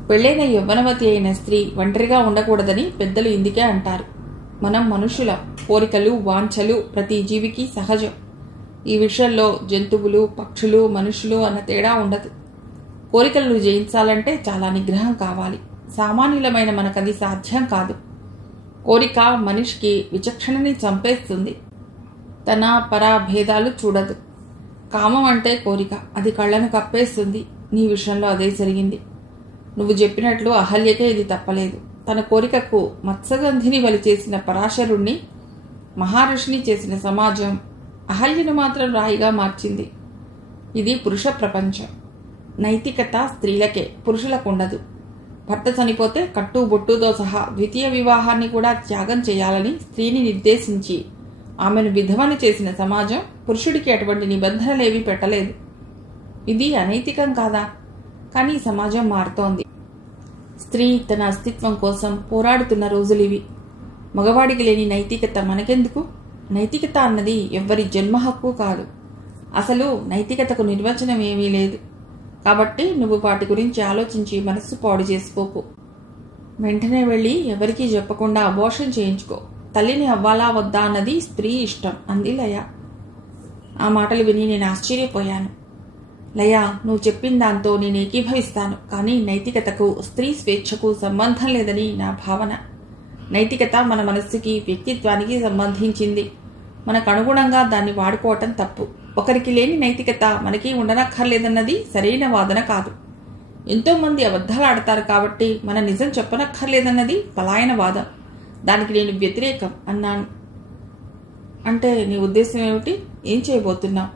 పెళ్ళైన యవ్వనవతి అయిన స్త్రీ ఒంటరిగా ఉండకూడదని పెద్దలు ఇందుకే అంటారు. మనం మనుషులం. కోరికలు, వాంఛలు ప్రతి జీవికి సహజం. ఈ విషయంలో జంతువులు, పక్షులు, మనుషులు అన్న తేడా ఉండదు. కోరికలను జయించాలంటే చాలా నిగ్రహం కావాలి. సామాన్యులమైన మనకది సాధ్యం కాదు. కోరిక మనిషికి విచక్షణని చంపేస్తుంది. తన పరా భేదాలు చూడదు. కామం అంటే కోరిక, అది కళ్ళను కప్పేస్తుంది. నీ విషయంలో అదే జరిగింది. నువ్వు చెప్పినట్లు అహల్యకే ఇది తప్పలేదు. తన కోరికకు మత్స్యగంధిని బలి చేసిన పరాశరుణ్ణి, మహారుషిని చేసిన సమాజం అహల్యను మాత్రం రాయిగా మార్చింది. ఇది పురుష ప్రపంచం. నైతికత స్త్రీలకే, పురుషులకు ఉండదు. భర్త చనిపోతే కట్టు బొట్టుతో సహా ద్వితీయ వివాహాన్ని కూడా త్యాగం చేయాలని స్త్రీని నిర్దేశించి ఆమెను విధవని చేసిన సమాజం పురుషుడికి అటువంటి నిబంధనలేవీ పెట్టలేదు. ఇది అనైతికం కాదా? కానీ సమాజం మారుతోంది. స్త్రీ తన అస్తిత్వం కోసం పోరాడుతున్న రోజులివి. మగవాడికి లేని నైతికత మనకెందుకు? నైతికత అన్నది ఎవ్వరి జన్మ హక్కు కాదు. అసలు నైతికతకు నిర్వచనం ఏమీ లేదు. కాబట్టి నువ్వు వాటి గురించి ఆలోచించి మనస్సు పాడు చేసుకోకు. వెంటనే వెళ్ళి ఎవరికీ చెప్పకుండా అబోర్షన్ చేయించుకో. తల్లిని అవ్వాలా వద్దా అన్నది స్త్రీ ఇష్టం అంది లయ. ఆ మాటలు విని నేను ఆశ్చర్యపోయాను. లయ, నువ్వు చెప్పిన దాంతో నేను ఏకీభవిస్తాను. కానీ నైతికతకు స్త్రీ స్వేచ్ఛకు సంబంధం లేదని నా భావన. నైతికత మన మనస్సుకి, వ్యక్తిత్వానికి సంబంధించింది. మనకు అనుగుణంగా దాన్ని వాడుకోవటం తప్పు. ఒకరికి లేని నైతికత మనకి ఉండనక్కర్లేదన్నది సరైన వాదన కాదు. ఎంతోమంది అబద్ధాలు ఆడతారు కాబట్టి మన నిజం చెప్పనక్కర్లేదన్నది పలాయన వాదం. దానికి నేను వ్యతిరేకం అన్నాను. అంటే నీ ఉద్దేశం ఏమిటి? ఏం చేయబోతున్నావు?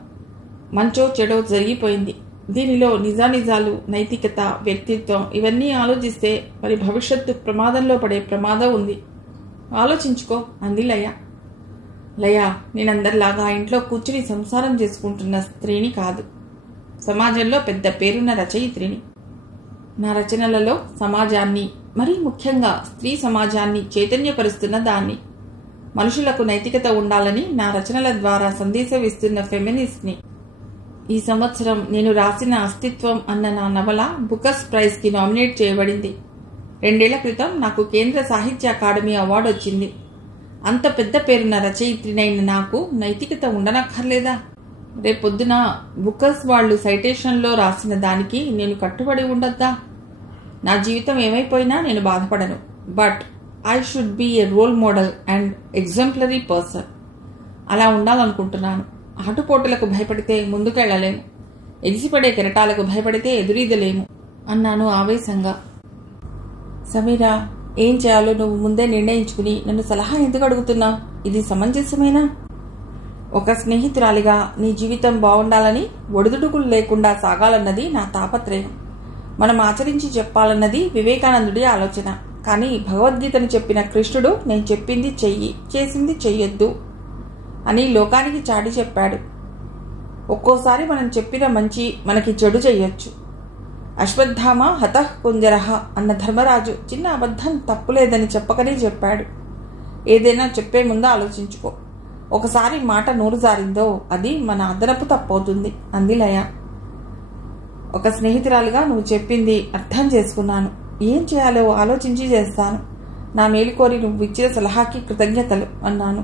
మంచో చెడో జరిగిపోయింది. దీనిలో నిజానిజాలు, నైతికత, వ్యక్తిత్వం ఇవన్నీ ఆలోచిస్తే మరి భవిష్యత్తు ప్రమాదంలో పడే ప్రమాదం ఉంది. ఆలోచించుకో అంది లయ. లయ, నేనందరిలాగా ఇంట్లో కూర్చుని సంసారం చేసుకుంటున్న స్త్రీని కాదు. సమాజంలో పెద్ద పేరున్న రచయిత్రిని. నా రచనలలో సమాజాన్ని, మరీ ముఖ్యంగా స్త్రీ సమాజాన్ని చైతన్యపరుస్తున్న దాన్ని. మనుషులకు నైతికత ఉండాలని నా రచనల ద్వారా సందేశం ఇస్తున్న ఫెమినిస్ట్ని. ఈ సంవత్సరం నేను రాసిన అస్తిత్వం అన్న నా నవల బుకర్స్ ప్రైజ్కి నామినేట్ చేయబడింది. 2 ఏళ్ల క్రితం నాకు కేంద్ర సాహిత్య అకాడమీ అవార్డు వచ్చింది. అంత పెద్ద పేరున్న రచయిత్రినైన నాకు నైతికత ఉండనక్కర్లేదా? రేపొద్దున బుకర్స్ వాళ్ళు సైటేషన్లో రాసిన దానికి నేను కట్టుబడి ఉండద్దా? నా జీవితం ఏమైపోయినా నేను బాధపడను. But I should be a role model and exemplary person. అలా ఉండాలనుకుంటున్నాను. ఆటుపోటులకు భయపడితే ముందుకెళ్లలేము. ఎగిసిపడే కెరటాలకు భయపడితే ఎదురీదలేము అన్నాను ఆవేశంగా. సమీరా, ఏం చేయాలో నువ్వు ముందే నిర్ణయించుకుని నన్ను సలహా ఎందుకు అడుగుతున్నావు? ఇది సమంజసమేనా? ఒక స్నేహితురాలిగా నీ జీవితం బాగుండాలని, ఒడిదుడుకులు లేకుండా సాగాలన్నది నా తాపత్రయం. మనం ఆచరించి చెప్పాలన్నది వివేకానందుడి ఆలోచన. కానీ భగవద్గీతను చెప్పిన కృష్ణుడు నేను చెప్పింది చెయ్యి, చేసింది చెయ్యొద్దు అని లోకానికి చాటి చెప్పాడు. ఒక్కోసారి మనం చెప్పిన మంచి మనకి చెడు చెయ్యొచ్చు. అశ్వత్థామ హతః కుంజరః అన్న ధర్మరాజు చిన్న అబద్ధం తప్పులేదని చెప్పకనే చెప్పాడు. ఏదైనా చెప్పే ముందు ఆలోచించుకో. ఒకసారి మాట నోరు జారిందో అది మన అదనపు తప్పవుతుంది అంది లయ. ఒక స్నేహితురాలుగా నువ్వు చెప్పింది అర్థం చేసుకున్నాను. ఏం చేయాలో ఆలోచించి చేస్తాను. నా మేలు కోరి నువ్వు ఇచ్చిన సలహాకి కృతజ్ఞతలు అన్నాను.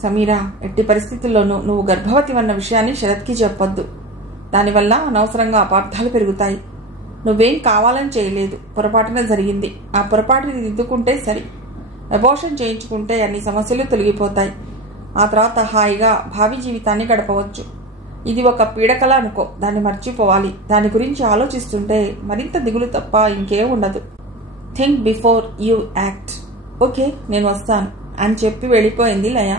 సమీరా, ఎట్టి పరిస్థితుల్లోనూ నువ్వు గర్భవతి అన్న విషయాన్ని శరత్కి చెప్పొద్దు. దానివల్ల అనవసరంగా అపార్థాలు పెరుగుతాయి. నువ్వేం కావాలని చేయలేదు, పొరపాటున జరిగింది. ఆ పొరపాటుని దిద్దుకుంటే సరి. అబోర్షన్ చేయించుకుంటే అన్ని సమస్యలు తొలగిపోతాయి. ఆ తర్వాత హాయిగా భావి జీవితాన్ని గడపవచ్చు. ఇది ఒక పీడకల అనుకో, దాన్ని మర్చిపోవాలి. దాని గురించి ఆలోచిస్తుంటే మరింత దిగులు తప్ప ఇంకేం ఉండదు. Think before you act. Okay, నేను వస్తాను అని చెప్పి వెళ్ళిపోయింది లయ.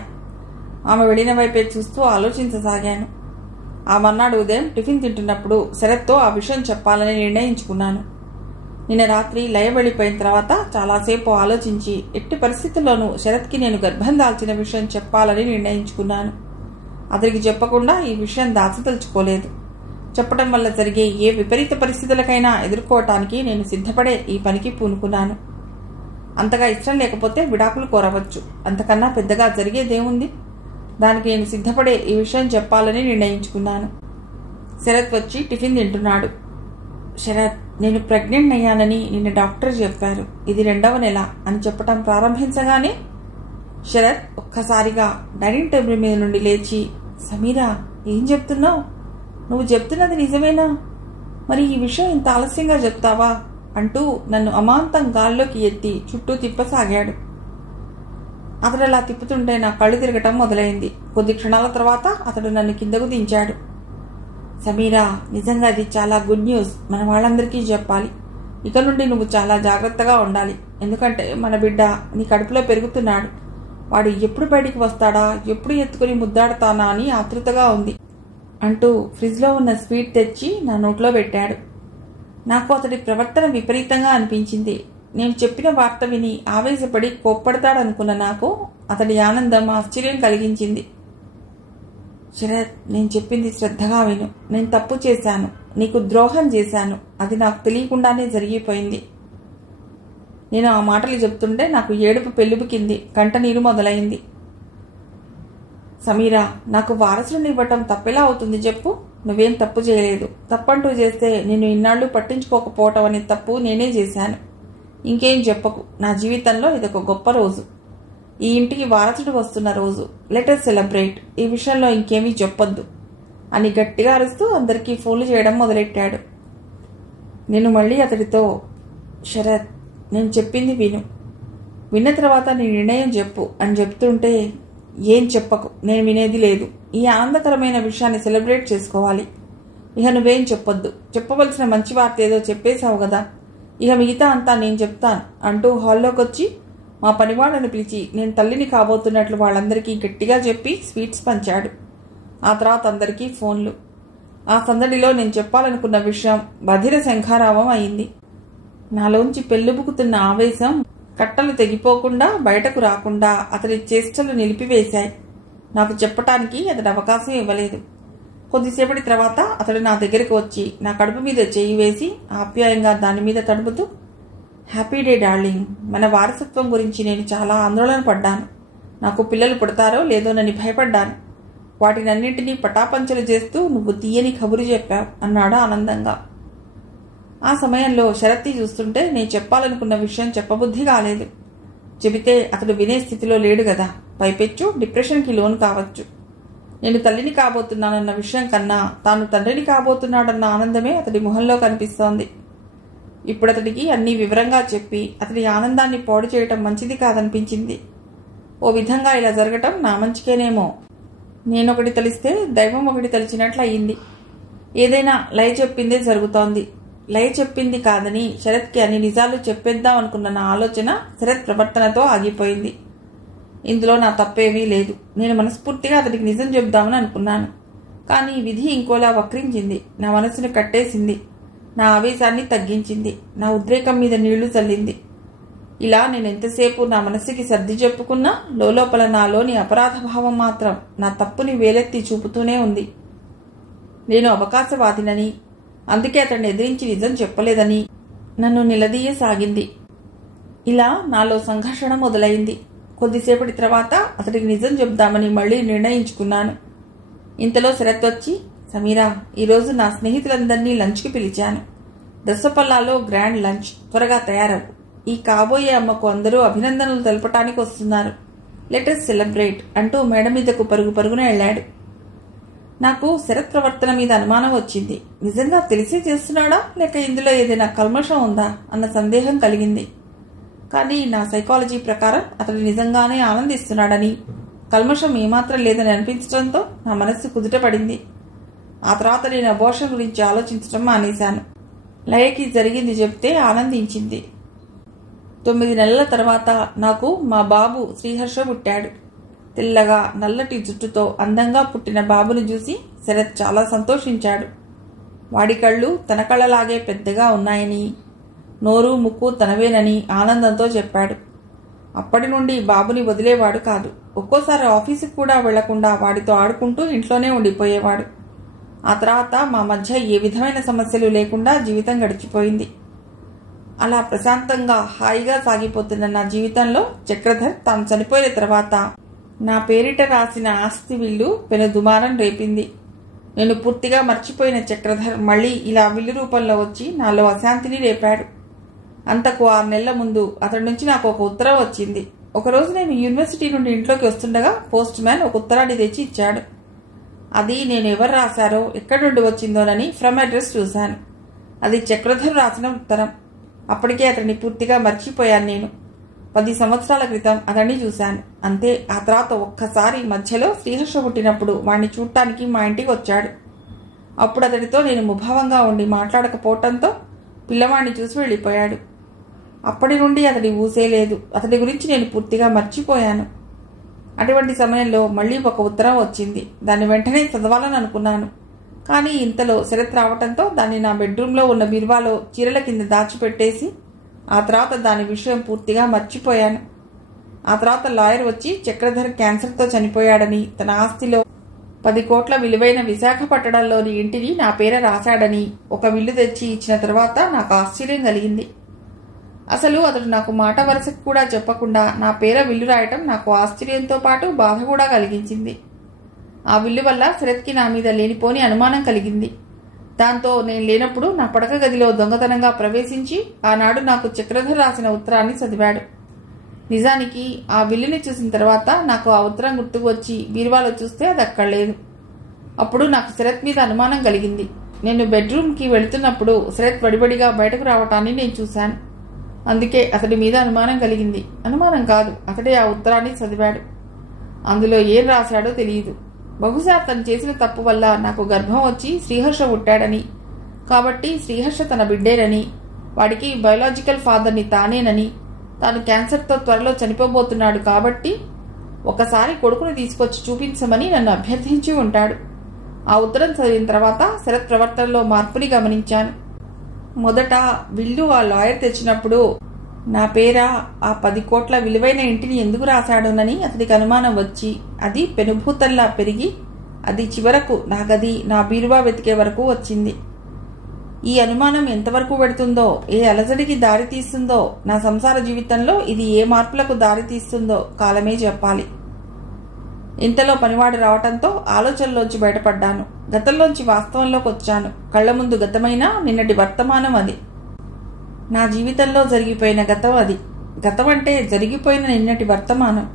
ఆమె వెళ్ళిన వైపే చూస్తూ ఆలోచించసాగాను. ఆ మర్నాడు ఉదయం టిఫిన్ తింటున్నప్పుడు శరత్తో ఆ విషయం చెప్పాలని నిర్ణయించుకున్నాను. నిన్న రాత్రి లయ వెళ్ళిపోయిన తర్వాత చాలాసేపు ఆలోచించి ఎట్టి పరిస్థితుల్లోనూ శరత్కి నేను గర్భం దాల్చిన విషయం చెప్పాలని నిర్ణయించుకున్నాను. అతనికి చెప్పకుండా ఈ విషయం దాచదలుచుకోలేదు. చెప్పడం వల్ల జరిగే ఏ విపరీత పరిస్థితులకైనా ఎదుర్కోవటానికి నేను సిద్ధపడే ఈ పనికి పూనుకున్నాను. అంతగా ఇష్టం లేకపోతే విడాకులు కోరవచ్చు. అంతకన్నా పెద్దగా జరిగేదేముంది? దానికి నేను సిద్ధపడే ఈ విషయం చెప్పాలని నిర్ణయించుకున్నాను. శరత్ వచ్చి టిఫిన్ తింటున్నాడు. శరత్, నేను ప్రెగ్నెంట్ అయ్యానని నిన్న డాక్టర్ చెప్పారు. ఇది 2వ నెల అని చెప్పడం ప్రారంభించగానే శరత్ ఒక్కసారిగా డైనింగ్ టేబుల్ మీద నుండి లేచి, సమీరా, ఏం చెప్తున్నావు? నువ్వు చెప్తున్నది నిజమేనా? మరి ఈ విషయం ఇంత ఆలస్యంగా చెప్తావా అంటూ నన్ను అమాంతం గాల్లోకి ఎత్తి చుట్టూ తిప్పసాగాడు. అతడు అలా తిప్పుతుంటే నా కళ్ళు తిరగటం మొదలైంది. కొద్ది క్షణాల తర్వాత అతడు నన్ను కిందకు దించాడు. సమీరా, నిజంగా అది చాలా గుడ్ న్యూస్. మన వాళ్ళందరికీ చెప్పాలి. ఇక నుండి నువ్వు చాలా జాగ్రత్తగా ఉండాలి. ఎందుకంటే మన బిడ్డ నీ కడుపులో పెరుగుతున్నాడు. వాడు ఎప్పుడు బయటికి వస్తాడా, ఎప్పుడు ఎత్తుకుని ముద్దాడతానా అని ఆతృతగా ఉంది అంటూ ఫ్రిడ్జ్లో ఉన్న స్వీట్ తెచ్చి నా నోట్లో పెట్టాడు. నాకు అతడి ప్రవర్తన విపరీతంగా అనిపించింది. నేను చెప్పిన వార్త విని ఆవేశపడి కోప్పడతాడనుకున్న నాకు అతడి ఆనందం ఆశ్చర్యం కలిగించింది. శరత్, నేను చెప్పింది శ్రద్ధగా విను. నేను తప్పు చేశాను, నీకు ద్రోహం చేశాను. అది నాకు తెలియకుండానే జరిగిపోయింది. నేను ఆ మాటలు చెప్తుంటే నాకు ఏడుపు పెళ్ళుబుకింది, కంట నీరు మొదలైంది. సమీరా, నాకు వారసుని ఇవ్వటం తప్పెలా అవుతుంది చెప్పు? నువ్వేం తప్పు చేయలేదు. తప్పంటూ చేస్తే నేను ఇన్నాళ్ళు పట్టించుకోకపోవటం అనే తప్పు నేనే చేశాను. ఇంకేం చెప్పకు. నా జీవితంలో ఇదొక గొప్ప రోజు. ఈ ఇంటికి వారసుడు వస్తున్న రోజు. Letter celebrate. ఈ విషయంలో ఇంకేమీ చెప్పొద్దు అని గట్టిగా అరుస్తూ అందరికీ ఫోన్లు చేయడం మొదలెట్టాడు. నేను మళ్ళీ అతడితో, శరత్, నేను చెప్పింది విను. విన్న తర్వాత నీ నిర్ణయం చెప్పు అని చెప్తుంటే, ఏం చెప్పకు, నేను వినేది లేదు. ఈ ఆనందకరమైన విషయాన్ని సెలబ్రేట్ చేసుకోవాలి. ఇక నువ్వేం చెప్పొద్దు. చెప్పవలసిన మంచి వార్త ఏదో చెప్పేశావు కదా, ఇక మిగతా అంతా నేను చెప్తాను అంటూ హాల్లోకి వచ్చి మా పనివాళ్ళను పిలిచి నేను తల్లిని కాబోతున్నట్లు వాళ్ళందరికీ గట్టిగా చెప్పి స్వీట్స్ పంచాడు. ఆ తర్వాత అందరికీ ఫోన్లు. ఆ సందడిలో నేను చెప్పాలనుకున్న విషయం బధిర శంఖారావం అయింది. నాలోంచి పెళ్ళుబుకుతున్న ఆవేశం కట్టలు తెగిపోకుండా బయటకు రాకుండా అతడి చేష్టలు నిలిపివేశాయి. నాకు చెప్పటానికి అతడు అవకాశం ఇవ్వలేదు. కొద్దిసేపటి తర్వాత అతడు నా దగ్గరికి వచ్చి నా కడుపు మీద చేయి వేసి ఆప్యాయంగా దాని మీద తడుపుతూ, హ్యాపీ డే డార్లింగ్. మన వారసత్వం గురించి నేను చాలా ఆందోళన పడ్డాను. నాకు పిల్లలు పుడతారో లేదోనని భయపడ్డాను. వాటినన్నింటినీ పటాపంచలు చేస్తూ నువ్వు తీయని కబురు చెప్పావు అన్నాడు ఆనందంగా. ఆ సమయంలో శరత్ని చూస్తుంటే నేను చెప్పాలనుకున్న విషయం చెప్పబుద్ధి కాలేదు. చెబితే అతడు వినే స్థితిలో లేడు కదా. పైపెచ్చు డిప్రెషన్కి లోను కావచ్చు. నేను తల్లిని కాబోతున్నానన్న విషయం కన్నా తాను తండ్రిని కాబోతున్నాడన్న ఆనందమే అతడి మొహంలో కనిపిస్తోంది. ఇప్పుడు అతడికి అన్నీ వివరంగా చెప్పి అతడి ఆనందాన్ని పాడు చేయటం మంచిది కాదనిపించింది. ఓ విధంగా ఇలా జరగటం నా మంచికేనేమో. నేనొకటి తలిస్తే దైవం ఒకటి తలిచినట్లు అయ్యింది. ఏదైనా లయ చెప్పిందే జరుగుతోంది. లయ చెప్పింది కాదని శరత్కి అన్ని నిజాలు చెప్పేద్దాం అనుకున్న నా ఆలోచన శరత్ ప్రవర్తనతో ఆగిపోయింది. ఇందులో నా తప్పేమీ లేదు. నేను మనస్ఫూర్తిగా అతడికి నిజం చెప్దామని అనుకున్నాను. కానీ విధి ఇంకోలా వక్రించింది. నా మనసును కట్టేసింది. నా ఆవేశాన్ని తగ్గించింది. నా ఉద్రేకం మీద నీళ్లు చల్లింది. ఇలా నేను ఎంతసేపు నా మనసుకి సర్ది చెప్పుకున్నా లోపల నాలోని అపరాధభావం మాత్రం నా తప్పుని వేలెత్తి చూపుతూనే ఉంది. నేను అవకాశవాదినని, అందుకే అతన్ని ఎదిరించి నిజం చెప్పలేదని నన్ను నిలదీయసాగింది. ఇలా నాలో సంఘర్షణ మొదలైంది. కొద్దిసేపటి తర్వాత అతడికి నిజం చెప్దామని మళ్ళీ నిర్ణయించుకున్నాను. ఇంతలో శరత్ వచ్చి, సమీరా, ఈరోజు నా స్నేహితులందరినీ లంచ్కి పిలిచాను. దసపల్లాలో గ్రాండ్ లంచ్. త్వరగా తయారవు. ఈ కాబోయే అమ్మకు అందరూ అభినందనలు తెలపటానికి వస్తున్నారు. లెటర్ సెలబ్రేట్ అంటూ మేడ మీదకు పరుగు పరుగున వెళ్ళాడు. నాకు శరత్ ప్రవర్తన మీద అనుమానం వచ్చింది. నిజంగా తెలిసే చేస్తున్నాడా లేక ఇందులో ఏదైనా కల్మషం ఉందా అన్న సందేహం కలిగింది. కానీ నా సైకాలజీ ప్రకారం అతడు నిజంగానే ఆనందిస్తున్నాడని, కల్మషం ఏమాత్రం లేదని అనిపించడంతో నా మనస్సు కుదుటపడింది. ఆ తర్వాత నేను అబోర్షన్ గురించి ఆలోచించడం మానేశాను. లయకి జరిగింది చెప్తే ఆనందించింది. 9 నెలల తర్వాత నాకు మా బాబు శ్రీహర్ష పుట్టాడు. తెల్లగా నల్లటి జుట్టుతో అందంగా పుట్టిన బాబును చూసి శరత్ చాలా సంతోషించాడు. వాడి కళ్ళు తన కళ్ళలాగే పెద్దగా ఉన్నాయని, నోరు ముక్కు తనవేనని ఆనందంతో చెప్పాడు. అప్పటి నుండి బాబుని వదిలేవాడు కాదు. ఒక్కోసారి ఆఫీసుకు కూడా వెళ్లకుండా వాడితో ఆడుకుంటూ ఇంట్లోనే ఉండిపోయేవాడు. ఆ తర్వాత మా మధ్య ఏ విధమైన సమస్యలు లేకుండా జీవితం గడిచిపోయింది. అలా ప్రశాంతంగా హాయిగా సాగిపోతున్న నా జీవితంలో చక్రధర్ తాను చనిపోయిన తర్వాత నా పేరిట రాసిన ఆస్తి విల్లు పెను దుమారం రేపింది. నేను పూర్తిగా మర్చిపోయిన చక్రధర్ మళ్లీ ఇలా విల్లు రూపంలో వచ్చి నాలో అశాంతిని రేపాడు. అంతకు 6 నెలల ముందు అతడి నుంచి నాకు ఒక ఉత్తరం వచ్చింది. ఒకరోజు నేను యూనివర్సిటీ నుండి ఇంట్లోకి వస్తుండగా పోస్ట్ మ్యాన్ ఒక ఉత్తరాన్ని తెచ్చి ఇచ్చాడు. అది నేను ఎవరు రాశారో, ఎక్కడి నుండి వచ్చిందోనని ఫ్రమ్ అడ్రస్ చూశాను. అది చక్రధర్ రాసిన ఉత్తరం. అప్పటికే అతన్ని పూర్తిగా మర్చిపోయాను. నేను 10 సంవత్సరాల క్రితం అతన్ని చూశాను అంతే. ఆ తర్వాత ఒక్కసారి మధ్యలో శ్రీహర్ష పుట్టినప్పుడు వాణ్ణి చూడటానికి మా ఇంటికి వచ్చాడు. అప్పుడు అతడితో నేను ముభావంగా ఉండి మాట్లాడకపోవటంతో పిల్లవాడిని చూసి వెళ్ళిపోయాడు. అప్పటి నుండి అతడి ఊసే లేదు. అతడి గురించి నేను పూర్తిగా మర్చిపోయాను. అటువంటి సమయంలో మళ్ళీ ఒక ఉత్తరం వచ్చింది. దాన్ని వెంటనే చదవాలని అనుకున్నాను. కానీ ఇంతలో శరత్ రావటంతో దాన్ని నా బెడ్రూమ్లో ఉన్న బీరువాలో చీరల కింద దాచిపెట్టేసి ఆ తర్వాత దాని విషయం పూర్తిగా మర్చిపోయాను. ఆ తర్వాత లాయర్ వచ్చి చక్రధర్ క్యాన్సర్తో చనిపోయాడని, తన ఆస్తిలో 10 కోట్ల విలువైన విశాఖపట్టణంలోని ఇంటిని నా పేర రాశాడని ఒక విల్లు తెచ్చి ఇచ్చిన తర్వాత నాకు ఆశ్చర్యం కలిగింది. అసలు అతడు నాకు మాట వరుసకు కూడా చెప్పకుండా నా పేర విల్లు రాయటం నాకు ఆశ్చర్యంతో పాటు బాధ కూడా కలిగించింది. ఆ విల్లు వల్ల శరత్కి నా మీద లేనిపోని అనుమానం కలిగింది. దాంతో నేను లేనప్పుడు నా పడక గదిలో దొంగతనంగా ప్రవేశించి ఆనాడు నాకు చక్రధర్ రాసిన ఉత్తరాన్ని చదివాడు. నిజానికి ఆ విల్లుని చూసిన తర్వాత నాకు ఆ ఉత్తరం గుర్తుకు వచ్చి బీరువాలో చూస్తే అది అక్కడ లేదు. అప్పుడు నాకు శరత్ మీద అనుమానం కలిగింది. నేను బెడ్రూమ్కి వెళుతున్నప్పుడు శరత్ వడివడిగా బయటకు రావటాన్ని నేను చూశాను. అందుకే అతడి మీద అనుమానం కలిగింది. అనుమానం కాదు, అతడే ఆ ఉత్తరాన్ని చదివాడు. అందులో ఏం రాశాడో తెలియదు. బహుశా తను చేసిన తప్పు వల్ల నాకు గర్భం వచ్చి శ్రీహర్ష పుట్టాడని, కాబట్టి శ్రీహర్ష తన బిడ్డేనని, వాడికి బయోలాజికల్ ఫాదర్ని తానేనని, తాను క్యాన్సర్తో త్వరలో చనిపోబోతున్నాడు కాబట్టి ఒకసారి కొడుకుని తీసుకొచ్చి చూపించమని నన్ను అభ్యర్థించి ఉంటాడు. ఆ ఉత్తరం చదివిన తర్వాత శరత్ ప్రవర్తనలో మార్పుని గమనించాను. మొదట విల్లు ఆ లాయర్ తెచ్చినప్పుడు నా పేర ఆ 10 కోట్ల విలువైన ఇంటిని ఎందుకు రాశాడోనని అతడికి అనుమానం వచ్చి అది పెనుభూతల్లా పెరిగి అది చివరకు నా గది, నా బీరువా వెతికే వరకు వచ్చింది. ఈ అనుమానం ఎంతవరకు పెడుతుందో, ఏ అలజడికి దారి తీస్తుందో, నా సంసార జీవితంలో ఇది ఏ మార్పులకు దారి తీస్తుందో కాలమే చెప్పాలి. ఇంతలో పనివాడు రావటంతో ఆలోచనలోంచి బయటపడ్డాను. గతంలోంచి వాస్తవంలోకి వచ్చాను. కళ్ల ముందు గతమైన నిన్నటి వర్తమానం అది. నా జీవితంలో జరిగిపోయిన గతం అది. గతం అంటే జరిగిపోయిన నిన్నటి వర్తమానం.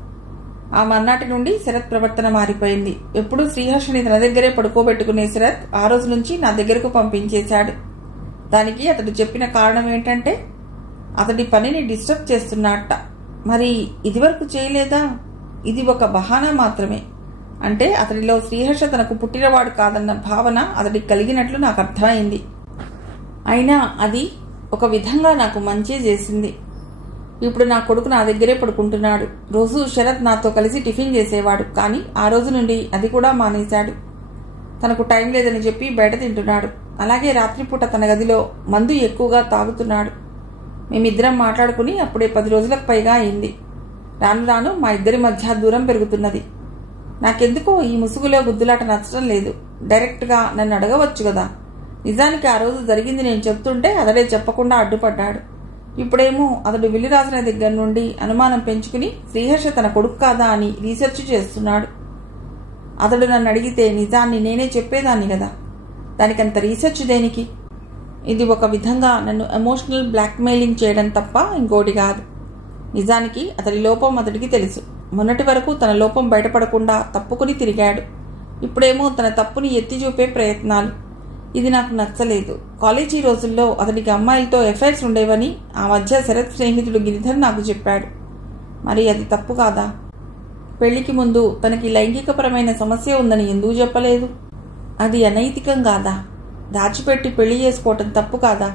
ఆ మర్నాటి నుండి శరత్ ప్రవర్తన మారిపోయింది. ఎప్పుడూ శ్రీహర్షని తన దగ్గరే పడుకోబెట్టుకునే శరత్ ఆ రోజు నుంచి నా దగ్గరకు పంపించేశాడు. దానికి అతడు చెప్పిన కారణం ఏంటంటే అతడి పనిని డిస్టర్బ్ చేస్తున్నట్ట. మరి ఇదివరకు చేయలేదా? ఇది ఒక బహానా మాత్రమే. అంటే అతడిలో శ్రీహర్ష తనకు పుట్టినవాడు కాదన్న భావన అతడికి కలిగినట్లు నాకు అర్థమైంది. అయినా అది ఒక విధంగా నాకు మంచి చేసింది. ఇప్పుడు నా కొడుకు నా దగ్గరే పడుకుంటున్నాడు. రోజు శరత్ నాతో కలిసి టిఫిన్ చేసేవాడు. కానీ ఆ రోజు నుండి అది కూడా మానేశాడు. తనకు టైం లేదని చెప్పి బయట తింటున్నాడు. అలాగే రాత్రిపూట తన గదిలో మందు ఎక్కువగా తాగుతున్నాడు. మేమిద్దరం మాట్లాడుకుని అప్పుడే 10 రోజులకు పైగా అయింది. రాను రాను మా ఇద్దరి మధ్య దూరం పెరుగుతున్నది. నాకెందుకో ఈ ముసుగులో గుద్దులాట నచ్చడం లేదు. డైరెక్ట్గా నన్ను అడగవచ్చు కదా. నిజానికి ఆ రోజు జరిగింది నేను చెప్తుంటే అతడే చెప్పకుండా అడ్డుపడ్డాడు. ఇప్పుడేమో అతడు విల్లు రాసిన దగ్గర నుండి అనుమానం పెంచుకుని శ్రీహర్ష తన కొడుకు కాదా అని రీసెర్చ్ చేస్తున్నాడు. అతడు నన్ను అడిగితే నిజాన్ని నేనే చెప్పేదాన్ని కదా. దానికంత రీసెర్చ్ దేనికి? ఇది ఒక విధంగా నన్ను ఎమోషనల్ బ్లాక్మెయిలింగ్ చేయడం తప్ప ఇంకోటి కాదు. నిజానికి అతడి లోపం అతడికి తెలుసు. మొన్నటి వరకు తన లోపం బయటపడకుండా తప్పుకుని తిరిగాడు. ఇప్పుడేమో తన తప్పుని ఎత్తి చూపే ప్రయత్నాలు. ఇది నాకు నచ్చలేదు. కాలేజీ రోజుల్లో అతడికి అమ్మాయిలతో ఎఫైర్స్ ఉండేవని ఆ మధ్య శరత్ స్నేహితుడు గిరిధర్ నాకు చెప్పాడు. మరి అది తప్పు కాదా? పెళ్లికి ముందు తనకి లైంగికపరమైన సమస్య ఉందని ఎందుకు చెప్పలేదు? అది అనైతికం కాదా? దాచిపెట్టి పెళ్లి చేసుకోవటం తప్పు కాదా?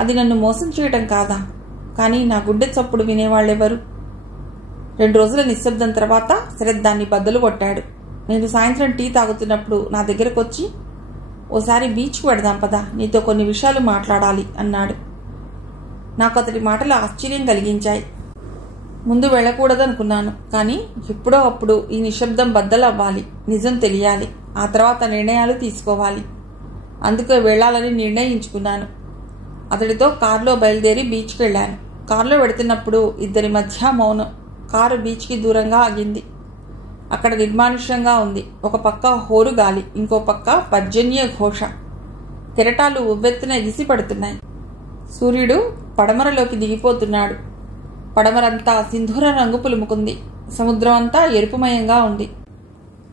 అది నన్ను మోసం చేయటం కాదా? కానీ నా గుండె చప్పుడు వినేవాళ్ళెవరు? 2 రోజుల నిశ్శబ్దం తర్వాత శరత్ దాన్ని బద్దలు కొట్టాడు. నేను సాయంత్రం టీ తాగుతున్నప్పుడు నా దగ్గరకు వచ్చి, ఓసారి బీచ్కి వెడదాం పదా, నీతో కొన్ని విషయాలు మాట్లాడాలి అన్నాడు. నాకు అతడి మాటలు ఆశ్చర్యం కలిగించాయి. ముందు వెళ్ళకూడదనుకున్నాను. కానీ ఎప్పుడో అప్పుడు ఈ నిశ్శబ్దం బద్దలవ్వాలి, నిజం తెలియాలి, ఆ తర్వాత నిర్ణయాలు తీసుకోవాలి. అందుకే వెళ్ళాలని నిర్ణయించుకున్నాను. అతడితో కారులో బయలుదేరి బీచ్కి వెళ్ళాను. కారులో వెడుతున్నప్పుడు ఇద్దరి మధ్య మౌనం. కారు బీచ్కి దూరంగా ఆగింది. అక్కడ నిర్మానుష్యంగా ఉంది. ఒక పక్క హోరు గాలి, ఇంకో పక్క పర్జన్య ఘోష. కెరటాలు ఉవ్వెత్తున ఎగిసి పడుతున్నాయి. సూర్యుడు పడమరలోకి దిగిపోతున్నాడు. పడమరంతా సింధూర రంగు పులుముకుంది. సముద్రం అంతా ఎరుపుమయంగా ఉంది.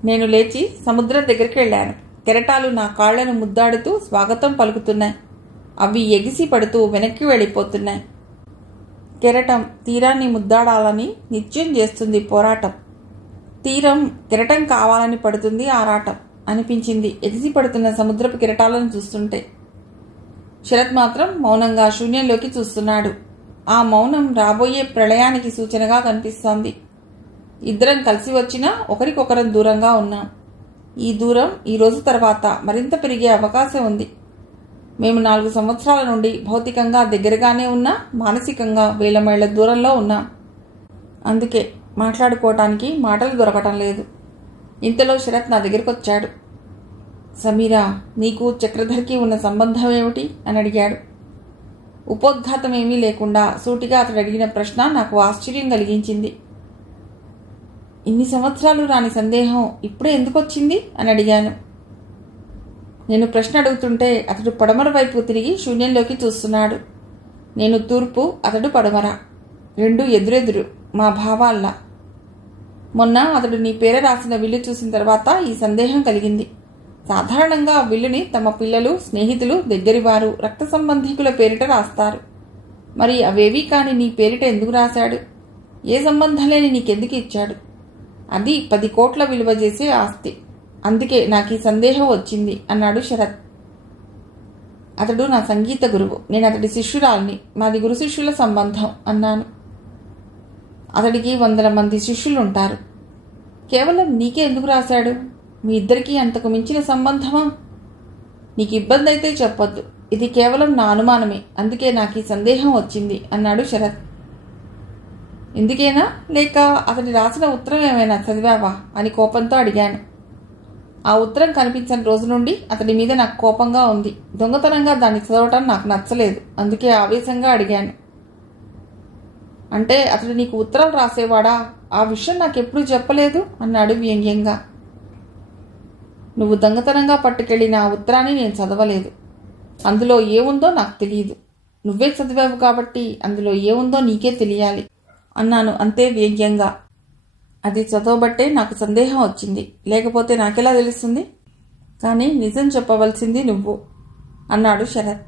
నేను లేచి సముద్రం దగ్గరికి వెళ్ళాను. కెరటాలు నా కాళ్లను ముద్దాడుతూ స్వాగతం పలుకుతున్నాయి. అవి ఎగిసి పడుతూ వెనక్కి వెళ్ళిపోతున్నాయి. కెరటం తీరాన్ని ముద్దాడాలని నిత్యం చేస్తుంది పోరాటం. తీరం కెరటం కావాలని పడుతుంది ఆరాటం అనిపించింది ఎగిసి పడుతున్న సముద్రపు కెరటాలను చూస్తుంటే. శరత్ మాత్రం మౌనంగా శూన్యంలోకి చూస్తున్నాడు. ఆ మౌనం రాబోయే ప్రళయానికి సూచనగా కనిపిస్తోంది. ఇద్దరం కలిసి వచ్చినా ఒకరికొకరం దూరంగా ఉన్నాం. ఈ దూరం ఈ రోజు తర్వాత మరింత పెరిగే అవకాశం ఉంది. మేము 4 సంవత్సరాల నుండి భౌతికంగా దగ్గరగానే ఉన్నా మానసికంగా వేల మైళ్ళ దూరంలో ఉన్నాం. అందుకే మాట్లాడుకోవటానికి మాటలు దొరకటం లేదు. ఇంతలో శరత్ నా దగ్గరికి వచ్చాడు. సమీరా, నీకు చక్రధర్కి ఉన్న సంబంధం ఏమిటి అని అడిగాడు. ఉపోద్ఘాతమేమీ లేకుండా సూటిగా అతడు అడిగిన ప్రశ్న నాకు ఆశ్చర్యం కలిగించింది. ఇన్ని సంవత్సరాలు రాని సందేహం ఇప్పుడే ఎందుకు వచ్చింది అని అడిగాను. నేను ప్రశ్న అడుగుతుంటే అతడు పడమర వైపు తిరిగి శూన్యంలోకి చూస్తున్నాడు. నేను తూర్పు, అతడు పడమర. 2 ఎదురెదురు, మా భావాల్లా. మొన్న అతడు నీ పేర రాసిన విల్లు చూసిన తర్వాత ఈ సందేహం కలిగింది. సాధారణంగా విల్లుని తమ పిల్లలు, స్నేహితులు, దగ్గరివారు, రక్త సంబంధికుల పేరిట రాస్తారు. మరి అవేవీ కాని నీ పేరిట ఎందుకు రాశాడు? ఏ సంబంధం లేని నీకెందుకు ఇచ్చాడు? అది 10 కోట్ల విలువ చేసే ఆస్తి. అందుకే నాకు ఈ సందేహం వచ్చింది అన్నాడు శరత్. అతడు నా సంగీత గురువు, నేను అతడి శిష్యురాల్ని, మాది గురు శిష్యుల సంబంధం అన్నాను. అతడికి 100 మంది శిష్యులుంటారు. కేవలం నీకే ఎందుకు రాశాడు? మీ ఇద్దరికీ అంతకు మించిన సంబంధమా? నీకు ఇబ్బంది అయితే చెప్పొద్దు, ఇది కేవలం నా అనుమానమే, అందుకే నాకు ఈ సందేహం వచ్చింది అన్నాడు శరత్. ఎందుకేనా, లేక అతని రాసిన ఉత్తరం ఏమైనా చదివావా అని కోపంతో అడిగాను. ఆ ఉత్తరం కనిపించిన రోజు నుండి అతడి మీద నాకు కోపంగా ఉంది. దొంగతనంగా దాన్ని చదవటం నాకు నచ్చలేదు. అందుకే ఆవేశంగా అడిగాను. అంటే అతడు నీకు ఉత్తరం రాసేవాడా? ఆ విషయం నాకెప్పుడూ చెప్పలేదు అన్నాడు వ్యంగ్యంగా. నువ్వు దొంగతనంగా పట్టుకెళ్ళిన ఆ ఉత్తరాన్ని నేను చదవలేదు. అందులో ఏముందో నాకు తెలియదు. నువ్వే చదివావు కాబట్టి అందులో ఏముందో నీకే తెలియాలి అన్నాను అంతే వ్యంగ్యంగా. అది చదవబట్టే నాకు సందేహం వచ్చింది, లేకపోతే నాకెలా తెలుస్తుంది? కానీ నిజం చెప్పవలసింది నువ్వు అన్నాడు శరత్.